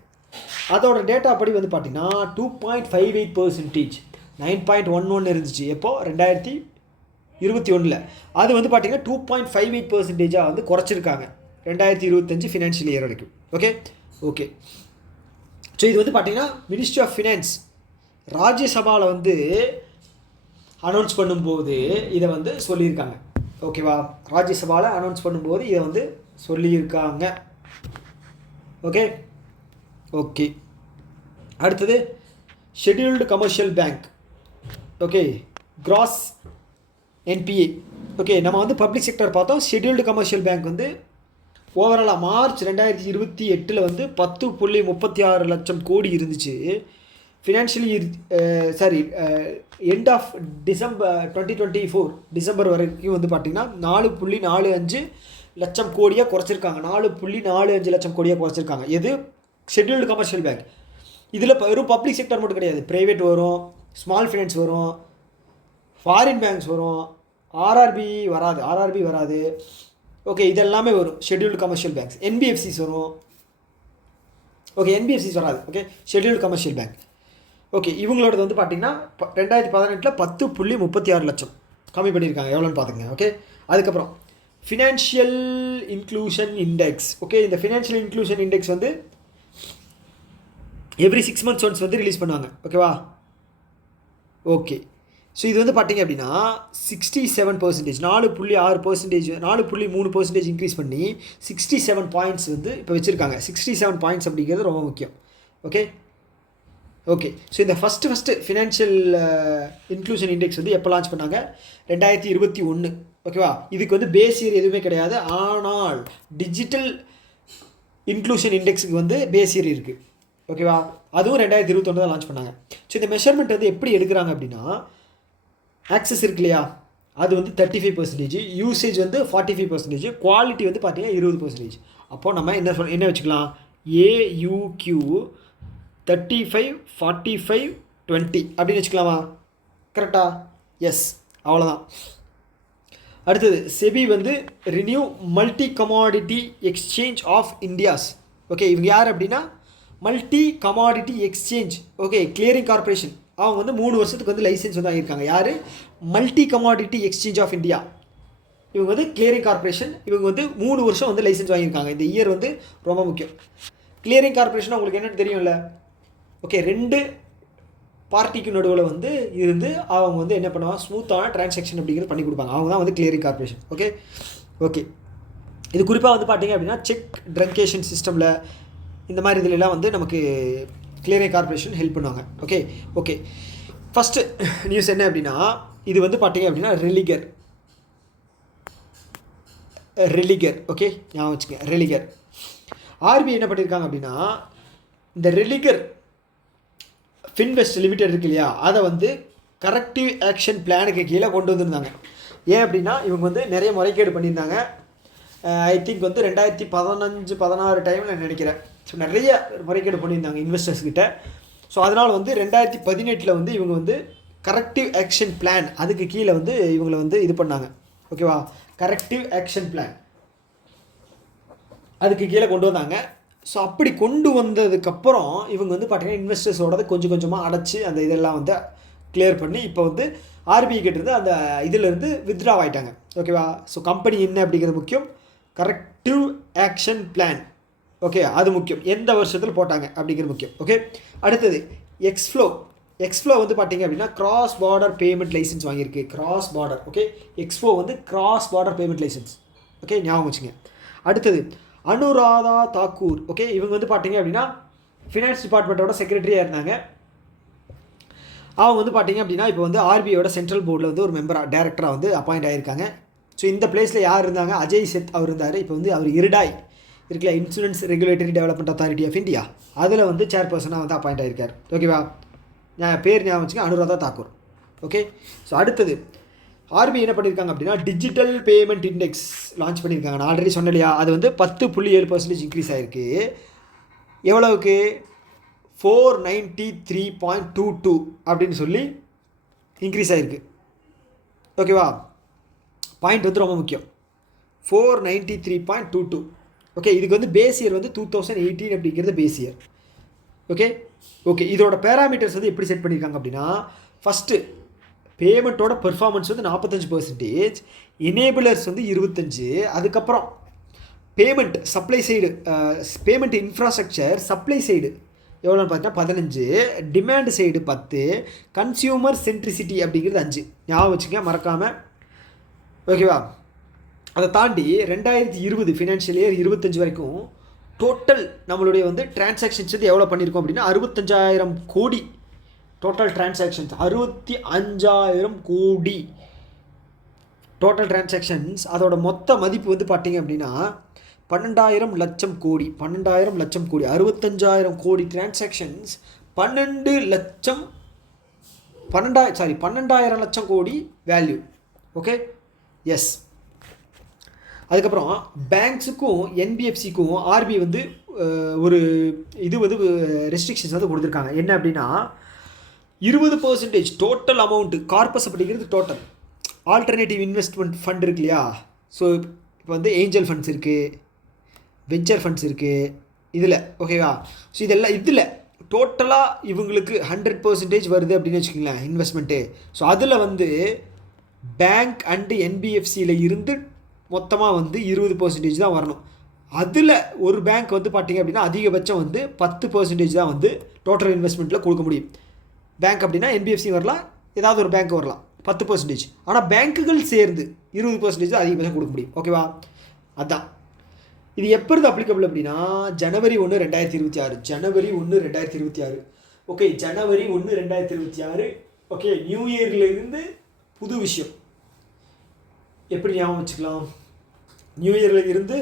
அதோட டேட்டா படி வந்து பார்த்தீங்கன்னா 2.58%, 9.11 இருந்துச்சு. எப்போது? 2021. அது வந்து பார்த்தீங்கன்னா 2.58% வந்து குறைச்சிருக்காங்க 2025 ஃபினான்ஷியல் இயர் வரைக்கும். ஓகே. ஸோ இது வந்து பார்த்தீங்கன்னா மினிஸ்ட்ரி ஆஃப் ஃபினான்ஸ் ராஜ்யசபாவில் வந்து அனௌன்ஸ் பண்ணும்போது இதை வந்து சொல்லியிருக்காங்க. ஓகேவா, ராஜ்யசபாவில் அனௌன்ஸ் பண்ணும்போது இதை வந்து சொல்லியிருக்காங்க. ஓகே. அடுத்தது scheduled commercial bank. Okay, gross NPA. Okay, நம்ம வந்து பப்ளிக் செக்டர் பார்த்தோம். ஷெட்யூல்டு கமர்ஷியல் பேங்க் வந்து ஓவராலாக மார்ச் 2028 வந்து 10.36 லட்சம் கோடி இருந்துச்சு. Financial year end of December 2024 December வரைக்கும் வந்து பார்த்திங்கன்னா 4.45 லட்சம் கோடியாக குறைச்சிருக்காங்க. 4.45 லட்சம் கோடியாக குறைச்சிருக்காங்க. எது? Scheduled commercial bank. இதில் வெறும் பப்ளிக் செக்டர் மட்டும் கிடையாது, ப்ரைவேட் வரும், ஸ்மால் ஃபினான்ஸ் வரும், ஃபாரின் பேங்க்ஸ் வரும், ஆர்ஆர்பி வராது. ஓகே, இதெல்லாமே வரும் ஷெட்யூல்டு கமர்ஷியல் பேங்க்ஸ். என்பிஎஃப்சிஸ் வரும். ஓகே, என்பிஎஃப்சிஸ் வராது. Okay, scheduled commercial bank. Okay, இவங்களோடது வந்து பார்த்திங்கன்னா 2018 10.36 லட்சம் கம்மி பண்ணியிருக்காங்க. எவ்வளோன்னு பார்த்துங்க. ஓகே, அதுக்கப்புறம் ஃபினான்ஷியல் இன்க்ளூஷன் இண்டெக்ஸ். ஓகே, இந்த ஃபினான்ஷியல் இன்க்ளூஷன் இண்டெக்ஸ் வந்து எவ்ரி 6 months ஒன்ஸ் வந்து ரிலீஸ் பண்ணுவாங்க. ஓகேவா, ஓகே. ஸோ இது வந்து பார்த்திங்க அப்படின்னா 67%, 4.6%, 4.3% இன்க்ரீஸ் பண்ணி 67 பாயிண்ட்ஸ் வந்து இப்போ வச்சுருக்காங்க. 67 பாயிண்ட்ஸ் அப்படிங்கிறது ரொம்ப முக்கியம். ஓகே. ஸோ இந்த ஃபஸ்ட்டு ஃபினான்ஷியல் இன்க்ளூஷன் இண்டெக்ஸ் வந்து எப்போ லான்ச் பண்ணாங்க? 2021. ஓகேவா, இதுக்கு வந்து பேஸ் இயர் எதுவுமே கிடையாது. ஆனால் டிஜிட்டல் இன்க்ளூஷன் இண்டெக்ஸுக்கு வந்து பேஸ் இயர் இருக்குது. ஓகேவா, அதுவும் 2021 தான் லான்ச் பண்ணாங்க. ஸோ இந்த மெஷர்மெண்ட் வந்து எப்படி எடுக்கிறாங்க அப்படின்னா, ஆக்சஸ் இருக்கு இல்லையா, அது வந்து 35%, யூசேஜ் வந்து 45%, குவாலிட்டி வந்து பார்த்தீங்கன்னா 20%. அப்போது நம்ம என்ன வச்சுக்கலாம்? AUQ 35, 45, 20 அப்படின்னு வச்சுக்கலாமா? கரெக்டாக? எஸ், அவ்வளோதான். அடுத்தது செபி வந்து renew multi commodity exchange of India's. Okay, இவங்க யார் அப்படின்னா multi commodity exchange okay clearing corporation. அவங்க வந்து 3 வருஷத்துக்கு வந்து லைசன்ஸ் வந்து ஆகியிருக்காங்க. யார்? Multi commodity exchange of India. இவங்க வந்து கிளியரிங் கார்பரேஷன். இவங்க வந்து 3 வருஷம் வந்து லைசன்ஸ் வாங்கியிருக்காங்க. இந்த இயர் வந்து ரொம்ப முக்கியம். கிளியரிங் கார்பரேஷன் உங்களுக்கு என்னென்னு தெரியும்ல. ஓகே, 2 பார்ட்டிக்கு நடுவில் வந்து இருந்து அவங்க வந்து என்ன பண்ணுவாங்க, ஸ்மூத்தான டிரான்சாக்ஷன் அப்படிங்கிறது பண்ணி கொடுப்பாங்க. அவங்க தான் வந்து கிளியரிங் கார்பரேஷன். ஓகே ஓகே இது குறிப்பாக வந்து பார்த்தீங்க அப்படின்னா செக் ட்ரங்கேஷன் சிஸ்டமில் இந்த மாதிரி இதிலெல்லாம் வந்து நமக்கு கிளியரிங் கார்பரேஷன் ஹெல்ப் பண்ணுவாங்க. ஓகே ஓகே ஃபஸ்ட்டு நியூஸ் என்ன அப்படின்னா, இது வந்து பார்த்தீங்க அப்படின்னா ரெலிகர். ஓகே, ஞாபகம் வச்சுக்கேன், ரெலிகர். ஆர்பிஐ என்ன பண்ணியிருக்காங்க அப்படின்னா, இந்த ரெலிகர் ஃபின்வெஸ்ட் லிமிடெட் இருக்கு இல்லையா, அதை வந்து கரெக்டிவ் ஆக்ஷன் பிளானுக்கு கீழே கொண்டு வந்திருந்தாங்க. ஏன் அப்படின்னா இவங்க வந்து நிறைய முறைகேடு பண்ணியிருந்தாங்க. ஐ திங்க் வந்து 2015-16 டைமில் நினைக்கிறேன். ஸோ நிறைய முறைகேடு பண்ணியிருந்தாங்க இன்வெஸ்டர்ஸ் கிட்ட. ஸோ அதனால் வந்து 2018 வந்து இவங்க வந்து கரெக்டிவ் ஆக்ஷன் பிளான் அதுக்கு கீழே வந்து இவங்களை வந்து இது பண்ணாங்க. ஓகேவா, கரெக்டிவ் ஆக்ஷன் பிளான் அதுக்கு கீழே கொண்டு வந்தாங்க. ஸோ அப்படி கொண்டு வந்ததுக்கப்புறம் இவங்க வந்து பார்த்தீங்கன்னா இன்வெஸ்டர்ஸோட கொஞ்சம் கொஞ்சமாக அடைச்சி அந்த இதெல்லாம் வந்து கிளியர் பண்ணி இப்போ வந்து ஆர்பிஐ கிட்டேருந்து அந்த இதிலேருந்து வித்ட்ரா ஆகிட்டாங்க. ஓகேவா, ஸோ கம்பெனி என்ன அப்படிங்கிறது முக்கியம், கரெக்டிவ் ஆக்ஷன் பிளான். ஓகே, அது முக்கியம், எந்த வருஷத்தில் போட்டாங்க அப்படிங்கிறது முக்கியம். ஓகே, அடுத்தது எக்ஸ்ஃப்ளோ வந்து பார்த்தீங்க அப்படின்னா கிராஸ் பார்டர் பேமெண்ட் லைசன்ஸ் வாங்கியிருக்கு. Cross border. ஓகே, எக்ஸ்ஃப்ளோ வந்து cross border payment licence. Okay, ஞாபகம் வச்சுங்க. அடுத்தது அனுராதா தாக்கூர். ஓகே, இவங்க வந்து பார்த்தீங்க அப்படின்னா ஃபினான்ஸ் டிபார்ட்மெண்ட்டோட செக்ரட்டரியாக இருந்தாங்க. அவங்க வந்து பார்த்தீங்க அப்படின்னா இப்போ வந்து ஆர்பிஐயோட சென்ட்ரல் போர்டில் வந்து ஒரு மெம்பராக டைரக்டராக வந்து அப்பாயிண்ட் ஆகியிருக்காங்க. ஸோ இந்த பிளேஸில் யார் இருந்தாங்க, அஜய் செத் அவர் இருந்தார். இப்போ வந்து அவர் இருடாய் இருக்குல்ல, insurance regulatory development authority of India, அதில் வந்து சேர்பர்சனாக வந்து அப்பாயிண்ட் ஆகியிருக்கார். ஓகேவா, பேர் ஞாபகம் வச்சுங்க, அனுராதா தாக்கூர். ஓகே, ஸோ அடுத்தது ஆர்பிஐ என்ன பண்ணியிருக்காங்க அப்படின்னா டிஜிட்டல் பேமெண்ட் இண்டெக்ஸ் லான்ச் பண்ணியிருக்காங்க. நான் ஆல்ரெடி சொன்னேன் இல்லையா, அது வந்து 10.7% இன்க்ரீஸ் ஆகிருக்கு. எவ்வளவுக்கு? 493.22 அப்படின்னு சொல்லி இன்க்ரீஸ் ஆகிருக்கு. ஓகேவா, பாயிண்ட் வந்து ரொம்ப முக்கியம், 493.22. ஓகே, இதுக்கு வந்து பேஸ் இயர் வந்து 2018 அப்படிங்கிறது பேஸ் இயர். ஓகே ஓகே இதோட பேராமீட்டர்ஸ் வந்து எப்படி செட் பண்ணியிருக்காங்க அப்படின்னா, ஃபஸ்ட்டு பேமெண்ட்டோட பெர்ஃபார்மன்ஸ் வந்து 45%, எனேபிளர்ஸ் வந்து 25%, அதுக்கப்புறம் payment supply side payment infrastructure supply side எவ்வளோன்னு பார்த்தீங்கன்னா 15, டிமாண்ட் சைடு 10, கன்சியூமர் சென்ட்ரிசிட்டி அப்படிங்கிறது 5. ஞாபகம் வச்சுக்க மறக்காமல். ஓகேவா, அதை தாண்டி 2020 ஃபினான்ஷியல் இயர் 25 வரைக்கும் டோட்டல் நம்மளுடைய வந்து டிரான்சாக்ஷன்ஸ் வந்து எவ்வளோ பண்ணியிருக்கோம் அப்படின்னா 65,000 கோடி. டோட்டல் டிரான்சாக்ஷன்ஸ் 65,000 கோடி டோட்டல் டிரான்சாக்ஷன்ஸ். அதோட மொத்த மதிப்பு வந்து பார்த்தீங்க அப்படின்னா 12,000 லட்சம் கோடி. 12,000 லட்சம் கோடி, 65,000 கோடி டிரான்சாக்ஷன்ஸ், 12,000 லட்சம் கோடி வேல்யூ. Okay, S. அதுக்கப்புறம் பேங்க்ஸுக்கும் என்பிஎஃப்சிக்கும் ஆர்பிஐ வந்து ஒரு இது வந்து ரெஸ்ட்ரிக்ஷன்ஸ் வந்து கொடுத்துருக்காங்க. என்ன அப்படின்னா 20% டோட்டல் அமௌண்ட்டு கார்பஸ் அப்படிங்கிறது டோட்டல் ஆல்டர்னேட்டிவ் இன்வெஸ்ட்மெண்ட் ஃபண்ட் இருக்கு இல்லையா. ஸோ இப்போ வந்து ஏஞ்சல் ஃபண்ட்ஸ் இருக்குது, வெஞ்சர் ஃபண்ட்ஸ் இருக்குது இதில். ஓகேவா, ஸோ இதெல்லாம் இதில் டோட்டலாக இவங்களுக்கு 100% வருது அப்படின்னு வச்சுக்கோங்களேன் இன்வெஸ்ட்மெண்ட்டு. ஸோ அதில் வந்து பேங்க் அண்டு என்பிஎஃப்சியில் இருந்து மொத்தமாக வந்து 20% தான் வரணும். அதில் ஒரு பேங்க் வந்து பார்த்திங்க அப்படின்னா அதிகபட்சம் வந்து 10% தான் வந்து டோட்டல் இன்வெஸ்ட்மெண்ட்டில் கொடுக்க முடியும். பேங்க் அப்படின்னா என்பிஎஃப்சி வரலாம், ஏதாவது ஒரு பேங்க் வரலாம் 10%. ஆனால் பேங்க்குகள் சேர்ந்து 20% தான் அதிகபட்சம் கொடுக்க முடியும். ஓகேவா, அதுதான் இது எப்போ இருந்து அப்ளிகபிள் அப்படின்னா ஜனவரி 1, 2026. ஜனவரி 1, 2026. ஓகே, ஜனவரி 1, 2026. ஓகே, நியூ இயர்லேருந்து புது விஷயம் எப்படி ஞாபகம் வச்சுக்கலாம். நியூ இயரில் இருந்து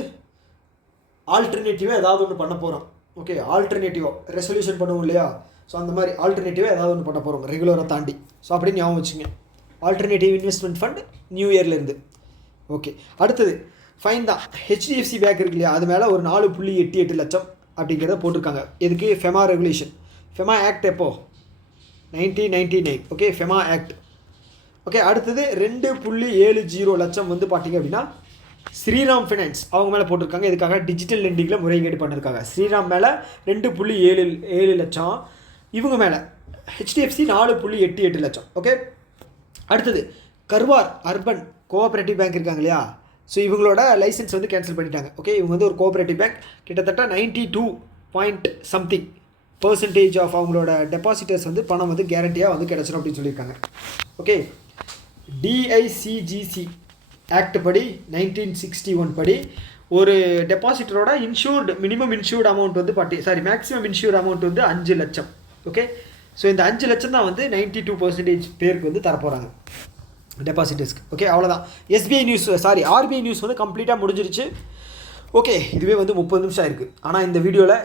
ஆல்டர்னேட்டிவாக ஏதாவது ஒன்று பண்ண போகிறோம். ஓகே, ஆல்டர்னேட்டிவாக ரெசல்யூஷன் பண்ணுவோம் இல்லையா. ஸோ அந்த மாதிரி ஆல்டர்னேட்டிவாக ஏதாவது ஒன்று பண்ண போகிறோம் ரெகுலராக தாண்டி. ஸோ அப்படின்னு ஞாபகம் வச்சுங்க, ஆல்டர்னேட்டிவ் இன்வெஸ்ட்மெண்ட் ஃபண்ட் நியூ இயர்லேருந்து. ஓகே, அடுத்தது ஃபைன் தான். ஹெச்டிஎஃப்சி பேங்க் இருக்கு இல்லையா, அது மேலே ஒரு 4.88 லட்சம் அப்படிங்கிறத போட்டிருக்காங்க. எதுக்கு? FEMA regulation. ஃபெமா ஆக்ட் எப்போ? 1999. Okay, FEMA act. ஓகே, அடுத்தது 2.70 லட்சம் வந்து பார்த்தீங்க அப்படின்னா ஸ்ரீராம் ஃபைனான்ஸ் அவங்க மேலே போட்டிருக்காங்க. இதுக்காக டிஜிட்டல் லெண்டிங்கில் முறைகேடு பண்ணியிருக்காங்க. ஸ்ரீராம் மேலே 2.7 லட்சம், இவங்க மேலே ஹெச்டிஎஃப்சி 4.88 லட்சம். ஓகே, அடுத்தது கர்வார் அர்பன் கோஆப்ரேட்டிவ் பேங்க் இருக்காங்க இல்லையா, ஸோ இவங்களோட லைசன்ஸ் வந்து கேன்சல் பண்ணிட்டாங்க. ஓகே, இவங்க வந்து ஒரு கோஆப்ரேட்டிவ் பேங்க், கிட்டத்தட்ட 92% ஆஃப் அவங்களோட டெபாசிட்டர்ஸ் வந்து பணம் வந்து கேரண்டியாக வந்து கிடச்சிடும் அப்படின்னு சொல்லியிருக்காங்க. ஓகே, டிஐசிஜிசி ஆக்ட் படி 1961 படி ஒரு டெபாசிட்டரோட மினிமம் இன்சூர்டு அமௌண்ட் வந்து மேக்ஸிமம் இன்சூர்டு அமௌண்ட் வந்து 5 லட்சம். ஓகே, ஸோ இந்த 5 லட்சம் தான் வந்து 92% பேருக்கு வந்து தரப்போகிறாங்க டெபாசிட்டர்ஸ்க்கு. ஓகே, அவ்வளோதான். ஆர்பிஐ நியூஸ் வந்து கம்ப்ளீட்டாக முடிஞ்சிருச்சு. ஓகே, இதுவே வந்து 30 நிமிஷம் இருக்குது. ஆனால் இந்த வீடியோவில்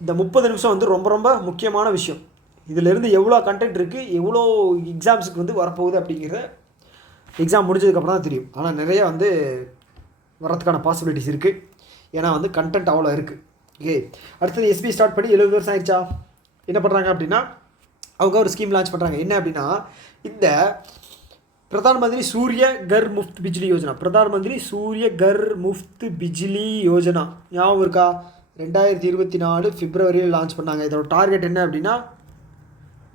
இந்த 30 நிமிஷம் வந்து ரொம்ப ரொம்ப முக்கியமான விஷயம். இதிலேருந்து எவ்வளோ கண்டென்ட் இருக்குது, எவ்வளோ எக்ஸாம்ஸுக்கு வந்து வரப்போகுது அப்படிங்கிறத எக்ஸாம் முடிஞ்சதுக்கப்புறம் தான் தெரியும். ஆனால் நிறைய வந்து வரதுக்கான பாசிபிலிட்டிஸ் இருக்குது. ஏன்னா வந்து கண்டென்ட் அவ்வளோ இருக்குது. ஓகே, அடுத்தது எஸ்பிஐ ஸ்டார்ட் பண்ணி 70 வருஷம் ஆயிடுச்சா. என்ன பண்ணுறாங்க அப்படின்னா அவங்க ஒரு ஸ்கீம் லான்ச் பண்ணுறாங்க. என்ன அப்படின்னா இந்த பிரதான் மந்திரி சூரிய கர் முஃப்த் பிஜ்லி யோஜனா, பிரதான் மந்திரி சூரிய கர் முஃப்த் பிஜ்லி யோஜனா ஞாபகம் இருக்கா? 2024 பிப்ரவரியில் லான்ச் பண்ணாங்க. இதோட டார்கெட் என்ன அப்படின்னா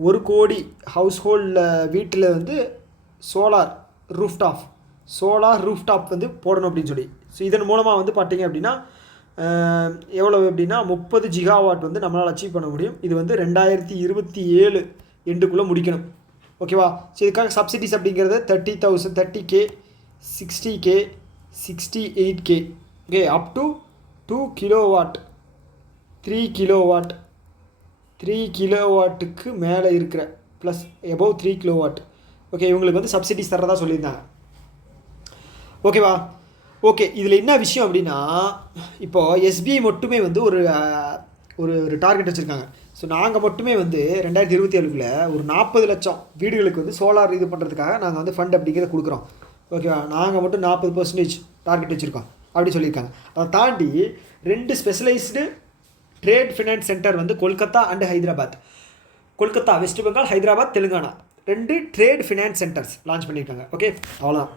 1 கோடி ஹவுஸ்ஹோல்டில் வீட்டில் வந்து சோலார் ரூஃப்டாப் வந்து போடணும் அப்படின்னு சொல்லி. ஸோ இதன் மூலமாக வந்து பார்த்தீங்க அப்படின்னா எவ்வளவு அப்படின்னா 30 ஜிகாவாட் வந்து நம்மளால் அச்சீவ் பண்ண முடியும். இது வந்து 2027 எண்டுக்குள்ளே முடிக்கணும். ஓகேவா? ஸோ இதுக்காக சப்சிடிஸ் அப்படிங்கிறது 30,000, 30K, 60K, 68K. Okay, up to 2 kilowatt, 3 கிலோவாட்டுக்கு மேலே இருக்கிற ப்ளஸ் எபோவ் 3 கிலோவாட். ஓகே, இவங்களுக்கு வந்து சப்சிடிஸ் தரதா சொல்லியிருந்தாங்க. ஓகேவா? ஓகே, இதில் என்ன விஷயம் அப்படின்னா இப்போது எஸ்பிஐ மட்டுமே வந்து ஒரு டார்கெட் வச்சுருக்காங்க. ஸோ நாங்கள் மட்டுமே வந்து 2027 ஒரு 40 லட்சம் வீடுகளுக்கு வந்து சோலார் இது பண்ணுறதுக்காக நாங்கள் வந்து ஃபண்ட் அப்படிங்கிறத கொடுக்குறோம். ஓகேவா? நாங்கள் மட்டும் 40% டார்கெட் வச்சுருக்கோம் அப்படி சொல்லியிருக்காங்க. அதை தாண்டி 2 ஸ்பெஷலைஸ்டு ட்ரேட் ஃபினான்ஸ் சென்டர் வந்து Kolkata and Hyderabad, Kolkata west Bengal, Hyderabad Telangana, 2 trade finance centres launch பண்ணியிருக்காங்க. ஓகே, அவ்வளோதான்.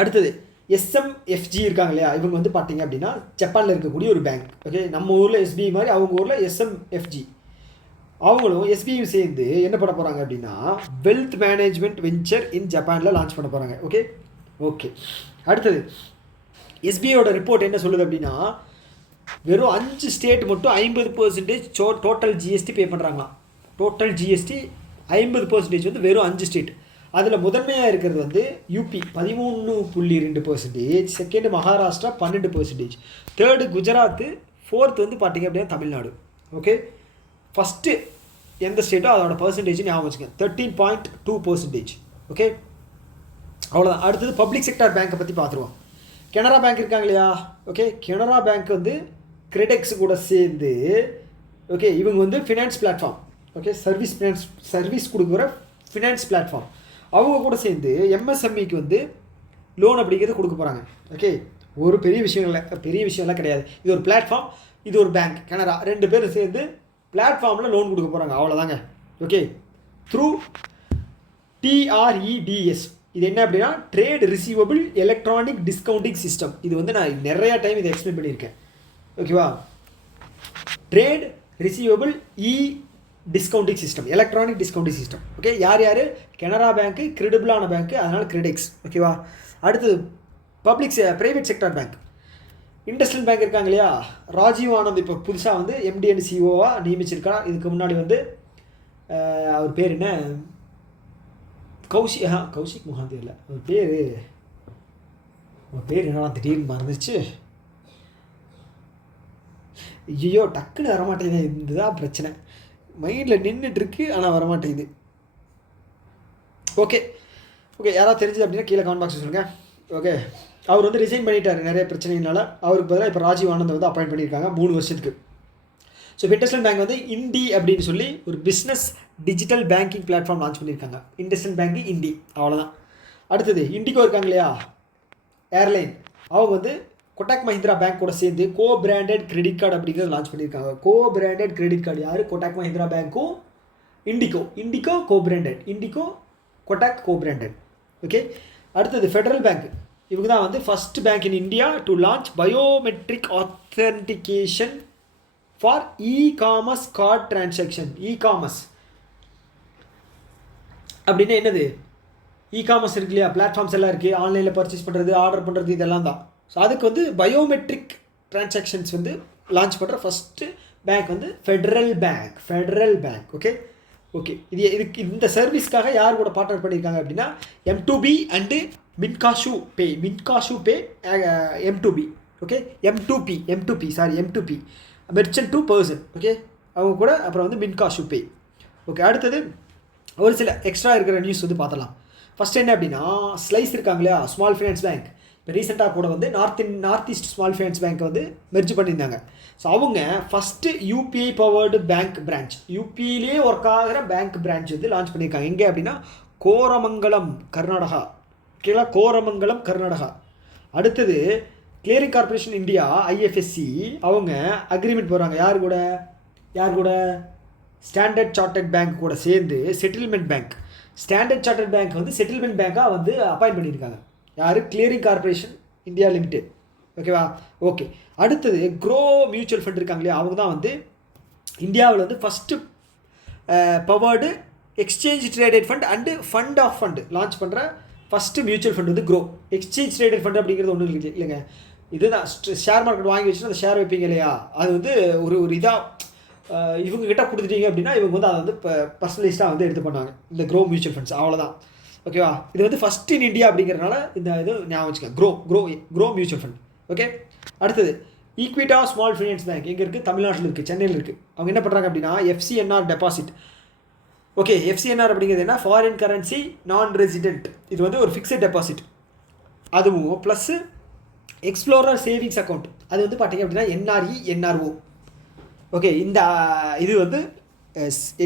அடுத்தது எஸ்எம்எஃப்ஜி இருக்காங்க இல்லையா, இவங்க வந்து பார்த்தீங்க அப்படின்னா ஜப்பானில் இருக்கக்கூடிய ஒரு பேங்க். ஓகே, நம்ம ஊரில் எஸ்பிஐ மாதிரி அவங்க ஊரில் எஸ்எம்எஃப்ஜி, அவங்களும் எஸ்பிஐயும் சேர்ந்து என்ன பண்ண போகிறாங்க அப்படின்னா வெல்த் மேனேஜ்மெண்ட் வெஞ்சர் இன் ஜப்பானில் லான்ச் பண்ண போகிறாங்க. ஓகே, அடுத்தது எஸ்பிஐயோட ரிப்போர்ட் என்ன சொல்லுது அப்படின்னா வெறும் 5 ஸ்டேட் மட்டும் 50% டோட்டல் ஜிஎஸ்டி பே பண்ணுறாங்களாம். டோட்டல் ஜிஎஸ்டி 50% வந்து வெறும் 5 ஸ்டேட். அதில் முதன்மையாக இருக்கிறது வந்து UP 13.2%, second Maharashtra 12%, third Gujarat, fourth வந்து பார்த்திங்க அப்படின்னா தமிழ்நாடு. ஓகே, ஃபஸ்ட்டு எந்த ஸ்டேட்டோ அதோட பர்சன்டேஜ் ஞாபகம் வச்சுக்கோங்க, 13.2%. ஓகே, அவ்வளோதான். அடுத்தது பப்ளிக் செக்டார் பேங்க்கை பற்றி பார்த்துருவோம். கனரா பேங்க் இருக்காங்க இல்லையா. ஓகே, கனரா பேங்க் வந்து கிரெடெக்ஸ் கூட சேர்ந்து ஓகே இவங்க வந்து ஃபினான்ஸ் பிளாட்ஃபார்ம், ஓகே சர்வீஸ் கொடுக்குற ஃபினான்ஸ் பிளாட்ஃபார்ம், அவங்க கூட சேர்ந்து எம்எஸ்எம்இக்கு வந்து லோன் அப்படிங்கிறது கொடுக்க போகிறாங்க. ஓகே, ஒரு பெரிய விஷயம்லாம் கிடையாது. இது ஒரு பிளாட்ஃபார்ம், இது ஒரு பேங்க், கனரா 2 பேரும் சேர்ந்து பிளாட்ஃபார்மில் லோன் கொடுக்க போகிறாங்க. அவ்வளோதாங்க. Okay, through TREDS. இது என்ன அப்படின்னா trade receivable electronic discounting system. இது வந்து நான் நிறையா டைம் இதை எக்ஸ்பிளைன் பண்ணியிருக்கேன். ஓகேவா? Trade receivable discounting system, electronic discounting system. Okay, யார் கனரா பேங்க்கு கிரெடிபிளான பேங்க்கு, அதனால் கிரெடெக்ஸ். ஓகேவா? அடுத்தது private sector bank, industrial bank இருக்காங்க இல்லையா. ராஜீவ் ஆனந்த் இப்போ புதுசாக வந்து MD and COவாக நியமிச்சிருக்கா. இதுக்கு முன்னாடி வந்து அவர் பேர் என்ன, கௌஷிக் முகாந்தி இல்லை, அவர் பேர் என்னடா திடீர்னு மறந்துச்சு. ஐயோ டக்குன்னு வரமாட்டேங்குது. இதுதான் பிரச்சனை, மைண்டில் நின்றுட்டுருக்கு ஆனால் வரமாட்டேங்குது. ஓகே, யாராவது தெரிஞ்சது அப்படின்னா கீழே கமெண்ட் பாக்ஸ் சொல்லுங்கள். ஓகே, அவர் வந்து ரிசைன் பண்ணிட்டார் நிறைய பிரச்சனைனால. அவருக்கு பதிலாக இப்போ ராஜீவ் ஆனந்த் வந்து அப்பாயிண்ட் பண்ணியிருக்காங்க 3 வருஷத்துக்கு. ஸோ இண்டஸ்ட்ரியல் பேங்க் வந்து இண்டி அப்படின்னு சொல்லி ஒரு business digital banking platform launch பண்ணியிருக்காங்க. இண்டஸ்ட்ரியல் பேங்க் இண்டி, அவ்வளோதான். அடுத்தது இண்டிகோ இருக்காங்க இல்லையா ஏர்லைன், அவங்க வந்து கொட்டாக் மஹிந்திரா பேங்க் கூட சேர்ந்து பிராண்டட் கிரெடிட் கார்டு அப்படிங்கிறது லான்ச் பண்ணியிருக்காங்க. பிராண்டட் கிரெடிட் கார்டு யார்? கொட்டாக் மஹிந்திரா பேங்க்கும் IndiGo branded, IndiGo Kotak co-branded. Okay, அடுத்தது ஃபெடரல் பேங்க். இவங்க தான் வந்து first bank in India to launch biometric authentication for e-commerce card transaction. E-commerce அப்படின்னா என்னது? இ-காமர்ஸ் இருக்கு இல்லையா, பிளாட்ஃபார்ம்ஸ் எல்லாம் இருக்குது, ஆன்லைனில் பர்ச்சேஸ் பண்ணுறது, ஆர்டர் பண்ணுறது, இதெல்லாம் தான். ஸோ அதுக்கு வந்து பயோமெட்ரிக் டிரான்சாக்ஷன்ஸ் வந்து லான்ச் பண்ணுற ஃபஸ்ட்டு பேங்க் வந்து ஃபெடரல் பேங்க். ஓகே ஓகே, இதுக்கு இந்த சர்வீஸ்க்காக யார் கூட பார்ட்னர் பண்ணியிருக்காங்க அப்படின்னா M2B and Minkasu pay M2B. Okay, M2P merchant to person. Okay, அவங்க கூட அப்புறம் வந்து மின்காஷு பே. ஓகே, அடுத்தது ஒரு சில எக்ஸ்ட்ரா இருக்கிற நியூஸ் வந்து பார்த்தலாம். ஃபஸ்ட் என்ன அப்படின்னா, ஸ்லைஸ் இருக்காங்க இல்லையா, ஸ்மால் ஃபைனான்ஸ் பேங்க். இப்போ ரீசெண்டாக கூட வந்து நார்த் ஈஸ்ட் ஸ்மால் ஃபைனான்ஸ் பேங்க்கை வந்து மெர்ஜ் பண்ணியிருந்தாங்க. ஸோ அவங்க first UPI powered bank branch, யூபிஐலேயே ஒர்க் ஆகிற பேங்க் பிரான்ச் வந்து லான்ச் பண்ணியிருக்காங்க. எங்கே அப்படின்னா கோரமங்கலம் கர்நாடகா. ஓகேங்களா, கோரமங்கலம் கர்நாடகா. அடுத்தது கிளியரிங் கார்பரேஷன் இந்தியா IFSC அவங்க அக்ரிமெண்ட் போடுறாங்க. யார் கூட ஸ்டாண்டர்ட் சார்ட்டர்ட் பேங்க் கூட சேர்ந்து settlement bank. Standard chartered bank வந்து செட்டில்மெண்ட் பேங்காக வந்து அப்பாயிண்ட் பண்ணியிருக்காங்க. யார்? Clearing corporation India limited. ஓகேவா? ஓகே, அடுத்தது க்ரோ மியூச்சுவல் ஃபண்ட் இருக்காங்க இல்லையா, அவங்க தான் வந்து இந்தியாவில் வந்து first powered exchange traded fund and fund of fund launch பண்ணுற ஃபஸ்ட்டு மியூச்சுவல் ஃபண்ட் வந்து க்ரோ. எக்ஸ்சேஞ்ச் ட்ரேடட் ஃபண்ட் அப்படிங்கிறது ஒன்றும் இல்லைங்க, இதுதான் ஷேர் மார்க்கெட் வாங்கி வச்சுன்னா அந்த ஷேர் வைப்பீங்க இல்லையா, அது வந்து ஒரு இதாக இவங்க கிட்ட கொடுத்துட்டீங்க அப்படின்னா இவங்க வந்து அதை வந்து பர்சனலைஸ்டாக வந்து எடுத்து பண்ணாங்க இந்த க்ரோ மியூச்சுவல் ஃபண்ட்ஸ். அவ்வளோதான். ஓகேவா, இது வந்து ஃபஸ்ட் இன் இந்தியா அப்படிங்கிறனால இந்த இது ஞாபகம் வச்சுக்கேன், க்ரோ மியூச்சுவல் ஃபண்ட். ஓகே, அடுத்தது ஈக்விட்டா ஸ்மால் ஃபைனான்ஸ் பேங்க் எங்கே இருக்குது? தமிழ்நாட்டில் இருக்குது, சென்னையில் இருக்குது. அவங்க என்ன பண்ணுறாங்க அப்படின்னா FCNR டெபாசிட். ஓகே, FCNR அப்படிங்கிறது என்ன? ஃபாரின் கரன்சி நான் ரெசிடென்ட். இது வந்து ஒரு ஃபிக்ஸட் டெபாசிட். அதுவும் ப்ளஸ்ஸு எக்ஸ்ப்ளோரர் சேவிங்ஸ் அக்கௌண்ட். அது வந்து பார்த்தீங்க அப்படின்னா NRE NRO. ஓகே, இந்த இது வந்து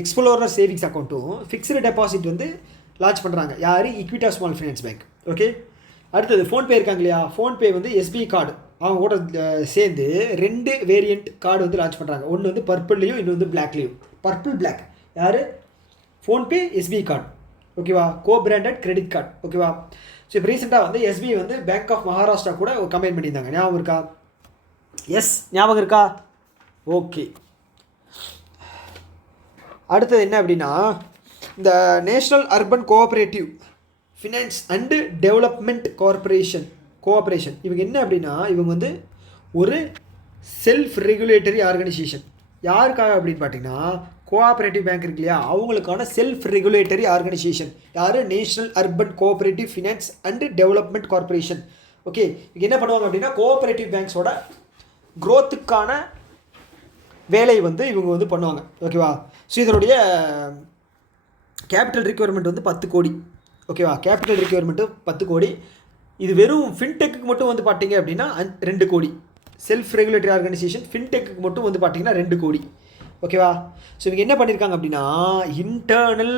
எக்ஸ்ப்ளோரர் சேவிங்ஸ் அக்கௌண்ட்டும் ஃபிக்ஸ்டு டெபாசிட் வந்து லான்ச் பண்ணுறாங்க. யார்? ஈக்விட்டா ஸ்மால் ஃபைனான்ஸ் பேங்க். ஓகே, அடுத்தது ஃபோன்பே இருக்காங்க இல்லையா, ஃபோன்பே வந்து SBI கார்டு அவங்க கூட சேர்ந்து 2 வேரியண்ட் கார்டு வந்து லான்ச் பண்ணுறாங்க. ஒன்று வந்து பர்பிள்லேயும் இன்னும் வந்து பிளாக்லேயும். Purple black. யார்? PhonePe SBI card. ஓகேவா, co-branded கிரெடிட் கார்டு. ஓகேவா, ஸோ இப்போ ரீசெண்டாக வந்து SBI வந்து பேங்க் ஆஃப் மகாராஷ்டிரா கூட கம்பைன் பண்ணியிருந்தாங்க. ஞாபகம் இருக்கா? எஸ், ஞாபகம் இருக்கா? ஓகே, அடுத்தது என்ன அப்படின்னா இந்த national urban cooperative finance and development cooperation இவங்க என்ன அப்படின்னா இவங்க வந்து ஒரு செல்ஃப் ரெகுலேட்டரி ஆர்கனைசேஷன். யாருக்காக அப்படின்னு பார்த்தீங்கன்னா கோஆப்ரேட்டிவ் பேங்க் இருக்கு இல்லையா, அவங்களுக்கான செல்ஃப் ரெகுலேட்டரி ஆர்கனைசேஷன். யார்? National urban cooperative finance and development corporation. Okay, இவங்க என்ன பண்ணுவாங்க அப்படின்னா கோஆப்ரேட்டிவ் பேங்க்ஸோட க்ரோத்துக்கான வேலை வந்து இவங்க வந்து பண்ணுவாங்க. ஓகேவா, ஸோ இதனுடைய கேபிட்டல் ரிக்வயர்மெண்ட் வந்து 10 கோடி. ஓகேவா, கேபிட்டல் ரிக்வயர்மெண்ட்டு 10 கோடி. இது வெறும் ஃபின்டெக்கு மட்டும் வந்து பார்த்தீங்க அப்படின்னா 2 கோடி. செல்ஃப் ரெகுலேட்டரி ஆர்கனைசேஷன் ஃபின்டெக்கு மட்டும் வந்து பார்த்தீங்கன்னா 2 கோடி. ஓகேவா, ஸோ இவங்க என்ன பண்ணியிருக்காங்க அப்படின்னா இன்டர்னல்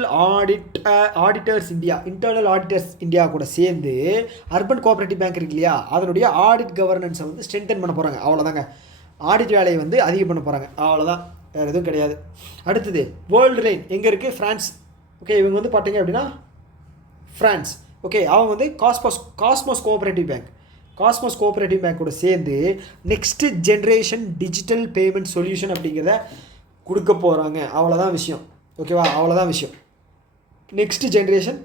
ஆடிட்டர்ஸ் இந்தியா கூட சேர்ந்து அர்பன் கோஆப்ரேட்டிவ் பேங்க் இருக்கு இல்லையா, அதனுடைய ஆடிட் கவர்னன்ஸை வந்து ஸ்ட்ரென்தன் பண்ண போகிறாங்க. அவ்வளோதாங்க, ஆடிட் வேலையை வந்து அதிகம் பண்ண போகிறாங்க. அவ்வளோதான், வேறு எதுவும் கிடையாது. அடுத்தது வேர்ல்டு லைன் எங்கே இருக்குது? ஃப்ரான்ஸ். ஓகே, இவங்க வந்து பார்த்தீங்க அப்படின்னா ஃப்ரான்ஸ். ஓகே, அவங்க வந்து காஸ்மோஸ் கோஆப்ரேட்டிவ் பேங்க் கூட சேர்ந்து next generation digital payment solution அப்படிங்கிறத கொடுக்க போகிறாங்க. அவ்வளோதான் விஷயம். ஓகேவா, அவ்வளோதான் விஷயம். நெக்ஸ்ட் ஜென்ரேஷன்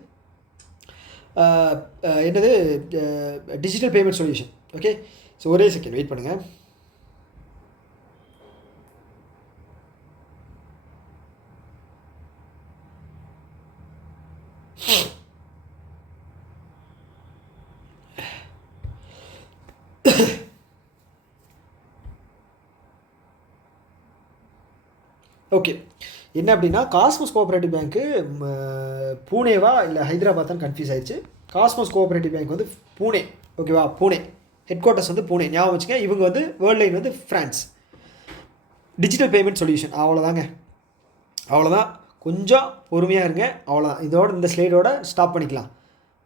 என்னது? Digital payment solution. Okay, so ஒரே செகண்ட் வெயிட் பண்ணுங்கள். ஓகே, என்ன அப்படின்னா காஸ்மோஸ் கோஆப்ரேட்டிவ் பேங்க்கு பூனேவா இல்லை ஹைதராபாத் தான் கன்ஃபியூஸ் ஆயிடுச்சு. காஸ்மோஸ் கோஆப்ரேட்டிவ் பேங்க் வந்து பூனே. ஓகேவா, பூனே ஹெட் குவார்ட்டர்ஸ் வந்து பூனே. ஞாபகம் வச்சுங்க. இவங்க வந்து வேர்ல்ட் லைன் வந்து ஃப்ரான்ஸ். Digital payment solution. அவ்வளோதாங்க, அவ்வளோதான். கொஞ்சம் பொறுமையாக இருங்க. அவ்வளோதான், இதோட இந்த ஸ்லைடோட ஸ்டாப் பண்ணிக்கலாம்.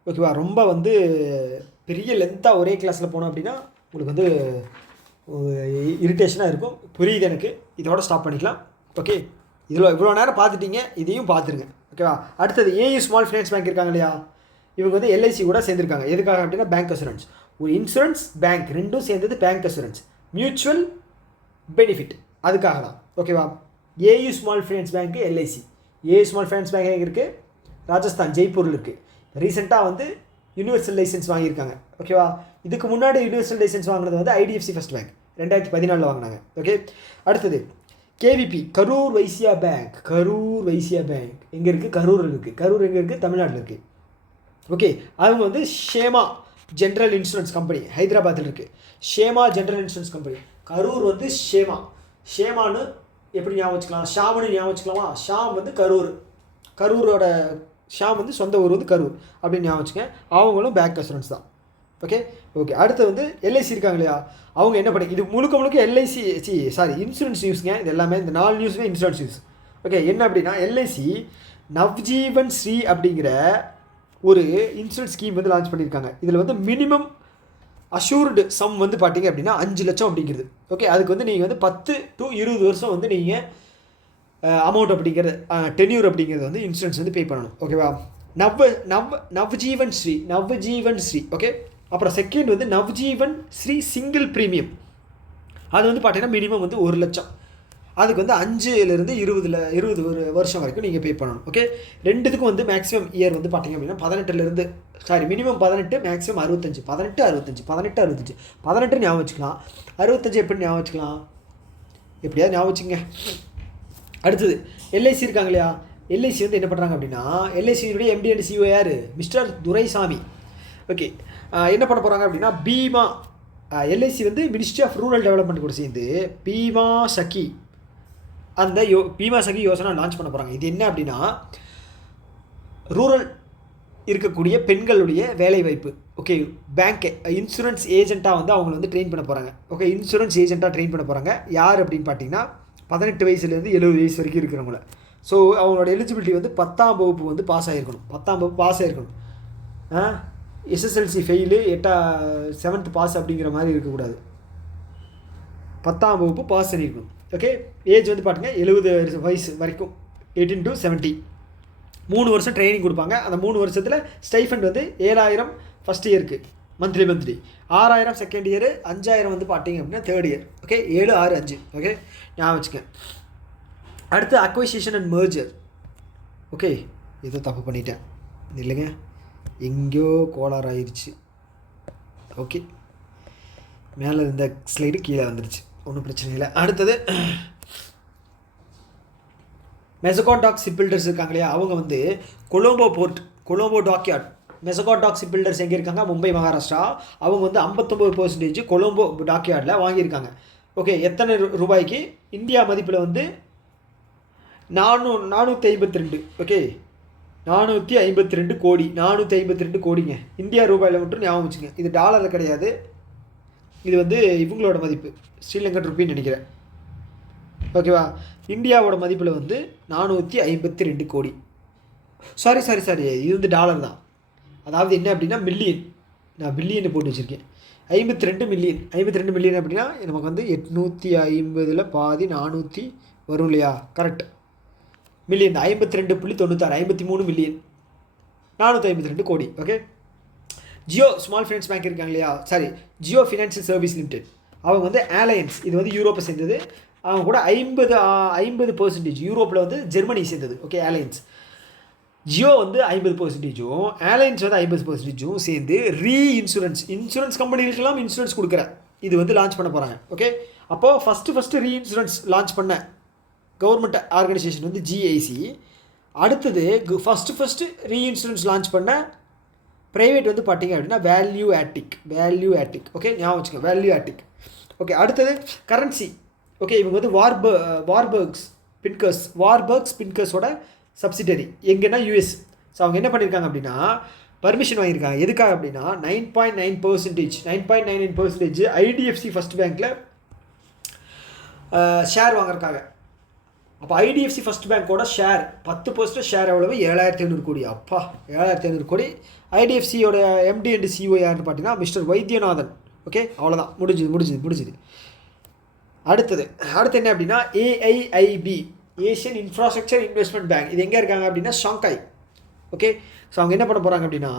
ஓகேவா, ரொம்ப வந்து பெரிய லென்த்தாக ஒரே கிளாஸில் போனோம் அப்படின்னா உங்களுக்கு வந்து இரிட்டேஷனாக இருக்கும். புரியுது எனக்கு. இதோட ஸ்டாப் பண்ணிக்கலாம். ஓகே, இவ்வளோ நேரம் பார்த்துட்டீங்க, இதையும் பார்த்துருங்க. ஓகேவா. அடுத்தது ஏயு ஸ்மால் ஃபினான்ஸ் பேங்க் இருக்காங்க இல்லையா, இவங்க வந்து எல்ஐசி கூட சேர்ந்துருக்காங்க. எதுக்காக அப்படின்னா பேங்க் அசூரன்ஸ். ஒரு இன்சூரன்ஸ் பேங்க் ரெண்டும் சேர்ந்தது பேங்க் அசூரன்ஸ், மியூச்சுவல் பெனிஃபிட், அதுக்காக தான். ஓகேவா. ஏயு ஸ்மால் ஃபினான்ஸ் பேங்க்கு LIC. AU small finance bank எங்கே இருக்குது, ராஜஸ்தான் ஜெய்ப்பூரில் இருக்குது. ரீசெண்டாக வந்து யூனிவர்சல் லைசன்ஸ் வாங்கியிருக்காங்க. ஓகேவா. இதுக்கு முன்னாடி யூனிவர்சல் லைசன்ஸ் வாங்கினது வந்து ஐடிஎஃப்சி ஃபர்ஸ்ட் பேங்க் 2014 வாங்கினாங்க. ஓகே. அடுத்தது KVP, Karur Vaishya bank. Karur Vaishya bank எங்கே இருக்குது, கரூர் இருக்குது. கரூர் எங்கே இருக்குது, தமிழ்நாட்டில் இருக்குது. ஓகே. அவங்க வந்து ஷேமா ஜென்ரல் இன்சூரன்ஸ் கம்பெனி ஹைதராபாத்தில் இருக்குது. ஷேமா ஜென்ரல் இன்சூரன்ஸ் கம்பெனி. கரூர் வந்து ஷேமா. ஷேமானு எப்படி ஞாபகம் வச்சுக்கலாம், ஷாம்னு ஞாபகம் வச்சுக்கலாமா. ஷாம் வந்து கரூர், கரூரோட ஷாம் வந்து சொந்த ஊர் வந்து கரூர் அப்படின்னு ஞாபகம் வச்சுங்க. அவங்களும் பேங்க் அசூரன்ஸ் தான். ஓகே. ஓகே. அடுத்து வந்து எல்ஐசி இருக்காங்க இல்லையா, அவங்க என்ன பண்ணி, இது முழுக்க முழுக்க எல்ஐசி இன்சூரன்ஸ் நியூஸுங்க. இது எல்லாமே இந்த 4 நியூஸுமே இன்சூரன்ஸ் நியூஸ். ஓகே. என்ன அப்படின்னா எல்ஐசி நவ்ஜீவன் ஸ்ரீ அப்படிங்கிற ஒரு இன்சூரன்ஸ் ஸ்கீம் வந்து லான்ச் பண்ணியிருக்காங்க. இதில் வந்து மினிமம் அஷூர்டு சம் வந்து பார்த்தீங்க அப்படின்னா 5 லட்சம் அப்படிங்கிறது. ஓகே. அதுக்கு வந்து நீங்கள் வந்து 10 to 20 வருஷம் வந்து நீங்கள் அமௌண்ட் அப்படிங்கிறது டென்யூர் அப்படிங்கிறது வந்து இன்சூரன்ஸ் வந்து பே பண்ணணும். ஓகேவா. நவ்ஜீவன் ஸ்ரீ. ஓகே. அப்புறம் செகண்ட் வந்து நவ்ஜீவன் ஸ்ரீ சிங்கிள் ப்ரீமியம். அது வந்து பார்த்தீங்கன்னா மினிமம் வந்து 1 லட்சம். அதுக்கு வந்து 5லேருந்து 20 வருஷம் வரைக்கும் நீங்கள் பே பண்ணணும். ஓகே. ரெண்டுத்துக்கும் வந்து மேக்ஸிமம் இயர் வந்து பார்த்தீங்க அப்படின்னா 18லேருந்து மினிமம் 18, மேக்ஸிமம் 65. 18 ஞாபகம் வச்சுக்கலாம். 65 எப்படி ஞாபகம் வச்சுக்கலாம், எப்படியாவது ஞாபகம் வச்சுங்க. அடுத்தது எல்ஐசி இருக்காங்க இல்லையா, எல்ஐசி வந்து என்ன பண்ணுறாங்க அப்படின்னா எல்ஐசியுடைய எம்டி அண்ட் சிஓ யார், மிஸ்டர் துரைசாமி. ஓகே. என்ன பண்ண போகிறாங்க அப்படின்னா பீமா, எல்ஐசி வந்து மினிஸ்ட்ரி ஆஃப் ரூரல் டெவலப்மெண்ட் கூட சேர்ந்து பீமா சகி பீமா சகி யோசனா லான்ச் பண்ண போகிறாங்க. இது என்ன அப்படின்னா ரூரல் இருக்கக்கூடிய பெண்களுடைய வேலைவாய்ப்பு. ஓகே. பேங்க் இன்சூரன்ஸ் ஏஜென்ட்டாக வந்து அவங்களை வந்து ட்ரெயின் பண்ண போகிறாங்க. ஓகே. இன்சூரன்ஸ் ஏஜென்ட்டாக ட்ரெயின் பண்ண போகிறாங்க. யார் அப்படின்னு பார்த்தீங்கன்னா 18 வயசுலேருந்து 70 வயசு வரைக்கும் இருக்கிறவங்கள. ஸோ அவங்களோட எலிஜிபிலிட்டி வந்து 10ஆம் வகுப்பு வந்து பாஸ் ஆகிருக்கணும். 10ஆம் வகுப்பு பாஸ் ஆகிருக்கணும். எஸ்எஸ்எல்சி ஃபெயிலு 7th பாஸ் அப்படிங்கிற மாதிரி இருக்கக்கூடாது. 10ஆம் வகுப்பு பாஸ் பண்ணியிருக்கணும். ஓகே. ஏஜ் வந்து பார்த்தீங்க 70 வயசு வரைக்கும், 18 to 70. 3 வருஷம் ட்ரைனிங் கொடுப்பாங்க. அந்த 3 வருஷத்தில் ஸ்டைஃபண்ட் வந்து 7,000 ஃபஸ்ட் இயருக்கு மந்த்லி 6,000 செகண்ட் இயரு, 5,000 வந்து பார்த்தீங்க அப்படின்னா தேர்ட் இயர். ஓகே. 7, 6, 5. ஓகே. ஞாபகம் வச்சுக்கேன். அடுத்து அக்வைசிஷன் அண்ட் மர்ஜர். ஓகே. ஏதோ தப்பு பண்ணிட்டேன் இல்லைங்க, எங்கேயோ கோளாறு ஆயிடுச்சு. ஓகே. மேலே இருந்த ஸ்லைடு கீழே வந்துடுச்சு, ஒன்றும் பிரச்சனை இல்லை. அடுத்தது மெசகான் டாக் ஷிப் பில்டர்ஸ் இருக்காங்க இல்லையா, அவங்க வந்து Colombo dockyard. Mazagon dock ship builders எங்கே இருக்காங்க, மும்பை மகாராஷ்டிரா. அவங்க வந்து 59% கொலம்போ டாக்யார்டில் வாங்கியிருக்காங்க. ஓகே. எத்தனை ரூபாய்க்கு, இந்தியா மதிப்பில் வந்து 452. ஓகே. 452 கோடி. 452 கோடிங்க. இந்தியா ரூபாயில் மட்டும் ஞாபகம் வச்சுங்க. இது டாலரில் கிடையாது, இது வந்து இவங்களோட மதிப்பு, ஸ்ரீலங்கன் ருப்பின்னு நினைக்கிறேன். ஓகேவா. இந்தியாவோட மதிப்பில் வந்து 452 கோடி. சாரி, இது வந்து டாலர் தான். அதாவது என்ன அப்படின்னா மில்லியன், நான் பில்லியன் போட்டு வச்சுருக்கேன். 52 மில்லியன். 52 மில்லியன் அப்படின்னா நமக்கு வந்து 850 பாதி 400 வரும் இல்லையா, கரெக்ட். மில்லியன் 52.96, 53 மில்லியன் 452 கோடி. Okay. Jio small finance bank இருக்காங்க இல்லையா, ஜியோ ஃபினான்ஷியல் சர்வீஸ் லிமிடெட். அவங்க வந்து ஏர்லைன்ஸ், இது வந்து யூரோப்பை சேர்ந்தது. அவங்க கூட 50% யூரோப்பில் வந்து ஜெர்மனி சேர்ந்தது. ஓகே. ஏர்லைன்ஸ் ஜியோ வந்து 50%, ஏர்லைன்ஸ் வந்து 50% சேர்ந்து இன்சூரன்ஸ் கம்பெனிகளுக்கெல்லாம் இன்சூரன்ஸ் கொடுக்குற இது வந்து லான்ச் பண்ண போகிறாங்க. ஓகே. அப்போது ஃபஸ்ட்டு இன்சூரன்ஸ் லான்ச் பண்ண கவர்மெண்ட் ஆர்கனைசேஷன் வந்து ஜிஐசி. அடுத்தது ஃபஸ்ட்டு ரீஇன்சூரன்ஸ் லான்ச் பண்ண ப்ரைவேட் வந்து பார்த்தீங்க அப்படின்னா வேல்யூ ஆட்டிக். ஓகே. ஞாபகம் வச்சுக்க, வேல்யூ ஆட்டிக். ஓகே. அடுத்தது கரன்சி. ஓகே. இவங்க வந்து வார்பர்க்ஸ் பின்கர்ஸோட சப்சிடரி எங்கன்னா யூஎஸ். ஸோ அவங்க என்ன பண்ணியிருக்காங்க அப்படின்னா பர்மிஷன் வாங்கியிருக்காங்க. எதுக்காக அப்படின்னா 9.99% ஐடிஎஃப்சி ஃபஸ்ட் பேங்க்கில் ஷேர் வாங்குறதுக்காக. அப்போ ஐடிஎஃப்சி ஃபஸ்ட் பேங்க்கோட ஷேர் 10% ஷேர் எவ்வளவு, 7,500 கோடி. அப்பா, 7,500 கோடி. ஐடிஎஃப்சியோட எம்டி அண்ட் சிஓ யாருன்னு பார்த்தீங்கன்னா மிஸ்டர் வைத்தியநாதன். ஓகே. அவ்வளோதான், முடிஞ்சுது. அடுத்து என்ன அப்படின்னா AIIB Asian infrastructure investment bank. இது எங்கே இருக்காங்க அப்படின்னா ஷாங்காய். ஓகே, ஸோ அவங்க என்ன பண்ண போகிறாங்க அப்படின்னா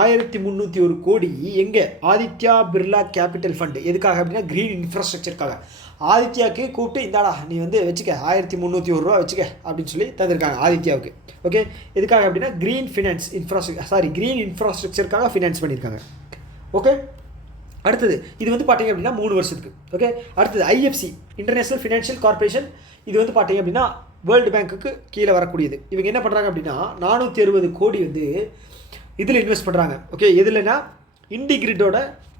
1301 கோடி எங்கே ஆதித்யா பிர்லா கேபிட்டல் ஃபண்டு. எதுக்காக அப்படின்னா க்ரீன் இன்ஃப்ராஸ்ட்ரக்சருக்காக. ஆதித்யாவுக்கு கூப்பிட்டு இந்தாடா நீ வந்து வச்சுக்க 1301 ரூபா வச்சுக்க அப்படின்னு சொல்லி தந்திருக்காங்க ஆதித்யாவுக்கு. ஓகே, எதுக்காக அப்படின்னா க்ரீன் இன்ஃப்ராஸ்ட்ரக்சருக்காக ஃபினான்ஸ் பண்ணியிருக்காங்க. ஓகே, அடுத்தது இது வந்து பார்த்தீங்க அப்படின்னா 3 வருஷத்துக்கு. ஓகே, அடுத்தது ஐஎஃப்சி இன்டர்நேஷ்னல் ஃபினான்ஷியல் கார்பரேஷன். இது வந்து பார்த்தீங்க அப்படின்னா வேர்ல்டு பேங்க்குக்கு கீழே வரக்கூடியது. இவங்க என்ன பண்ணுறாங்க அப்படின்னா 460 கோடி வந்து இதில் இன்வெஸ்ட் பண்ணுறாங்க. ஓகே, எதுலனா இண்டிகிரிட்டோட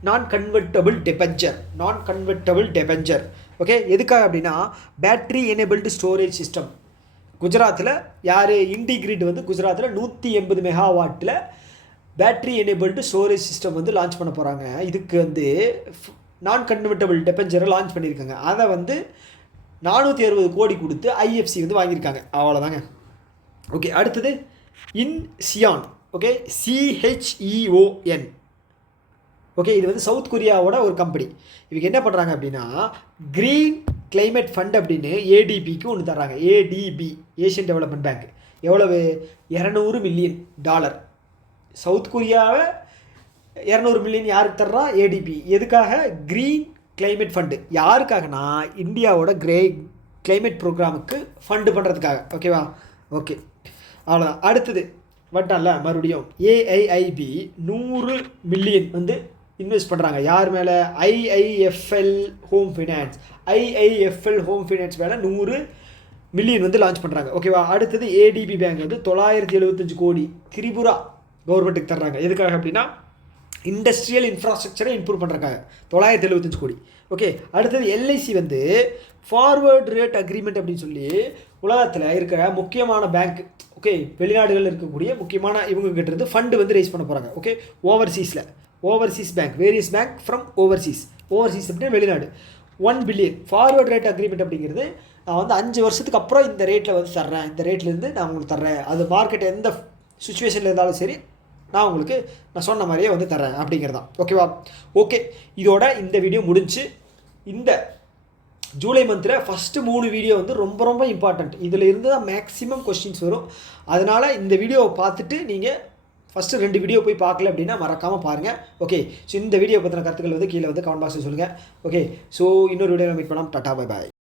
நான் கன்வெர்ட்டபிள் டெபெஞ்சர். ஓகே, எதுக்காக அப்படின்னா பேட்டரி எனேபிள்டு ஸ்டோரேஜ் சிஸ்டம். குஜராத்தில் யார் இண்டிகிரிட் வந்து குஜராத்தில் 180 மெகாவாட்டில் பேட்டரி எனேபிள்டு ஸ்டோரேஜ் சிஸ்டம் வந்து லான்ச் பண்ண போகிறாங்க. இதுக்கு வந்து நான் கன்வெர்ட்டபிள் டெபெஞ்சரை லான்ச் பண்ணியிருக்காங்க. அதை வந்து 460 கோடி கொடுத்து ஐஎஃப்சி வந்து வாங்கியிருக்காங்க. அவ்வளோதாங்க. ஓகே, அடுத்தது இன்சியான். ஓகே, சிஹெச்இஓஎன். ஓகே, இது வந்து சவுத் கொரியாவோட ஒரு கம்பெனி. இவங்க என்ன பண்ணுறாங்க அப்படின்னா க்ரீன் கிளைமேட் ஃபண்ட் அப்படின்னு ஏடிபிக்கு ஒன்று தர்றாங்க. ADB Asian development bank. எவ்வளவு? $200 மில்லியன். சவுத் கொரியாவை 200 மில்லியன் யாருக்கு தர்றா? ஏடிபி. எதுக்காக? Green climate fund. யாருக்காகனா இந்தியாவோட கிளைமேட் ப்ரோக்ராமுக்கு ஃபண்டு பண்ணுறதுக்காக. ஓகேவா? ஓகே, அவ்வளோதான். அடுத்தது வட்டான்ல மறுபடியும் ஏஐஐபி 100 மில்லியன் வந்து இன்வெஸ்ட் பண்ணுறாங்க. யார் மேலே? ஐஐஎஃப்எல் ஹோம் ஃபைனான்ஸ் மேலே 100 மில்லியன் வந்து லான்ச் பண்ணுறாங்க. ஓகேவா? அடுத்தது ஏடிபி பேங்க் வந்து 975 கோடி திரிபுரா கவர்மெண்ட்டுக்கு தர்றாங்க. எதுக்காக அப்படின்னா இண்டஸ்ட்ரியல் இன்ஃப்ராஸ்ட்ரக்சரை இம்ப்ரூவ் பண்ணுறக்காக 975 கோடி. ஓகே, அடுத்தது எல்ஐசி வந்து ஃபார்வர்ட் ரேட் அக்ரிமெண்ட் அப்படின்னு சொல்லி உலகத்தில் இருக்கிற முக்கியமான பேங்க். ஓகே, வெளிநாடுகளில் இருக்கக்கூடிய முக்கியமான இவங்ககிட்ட இருந்து ஃபண்டு வந்து ரைஸ் பண்ண போகிறாங்க. Okay, Overseas bank, various bank from Overseas அப்படின்னா வெளிநாடு. 1 பில்லியன் ஃபார்வர்ட் ரேட் அக்ரிமெண்ட் அப்படிங்கிறது நான் வந்து 5 வருஷத்துக்கு அப்புறம் இந்த ரேட்டில் வந்து தர்றேன், இந்த ரேட்லேருந்து நான் உங்களுக்கு தர்றேன். அது மார்க்கெட் எந்த சுச்சுவேஷனில் இருந்தாலும் சரி நான் உங்களுக்கு நான் சொன்ன மாதிரியே வந்து தர்றேன் அப்படிங்கிறது தான். ஓகேவா? ஓகே, இதோட இந்த வீடியோ முடிஞ்சு. இந்த ஜூலை மந்தில் ஃபஸ்ட்டு 3 வீடியோ வந்து ரொம்ப ரொம்ப இம்பார்ட்டண்ட். இதில் இருந்து தான் மேக்ஸிமம் கொஸ்டின்ஸ் வரும். அதனால் இந்த வீடியோவை பார்த்துட்டு நீங்கள் ஃபஸ்ட்டு 2 வீடியோ போய் பார்க்கல அப்படின்னா மறக்காமல் பாருங்கள். ஓகே, ஸோ இந்த வீடியோ பற்றின கருத்துக்கள் வந்து கீழே வந்து கமெண்ட் பாக்ஸில் சொல்லுங்கள். ஓகே, ஸோ இன்னொரு வீடியோவில் மீட் பண்ணலாம். Tata, bye bye.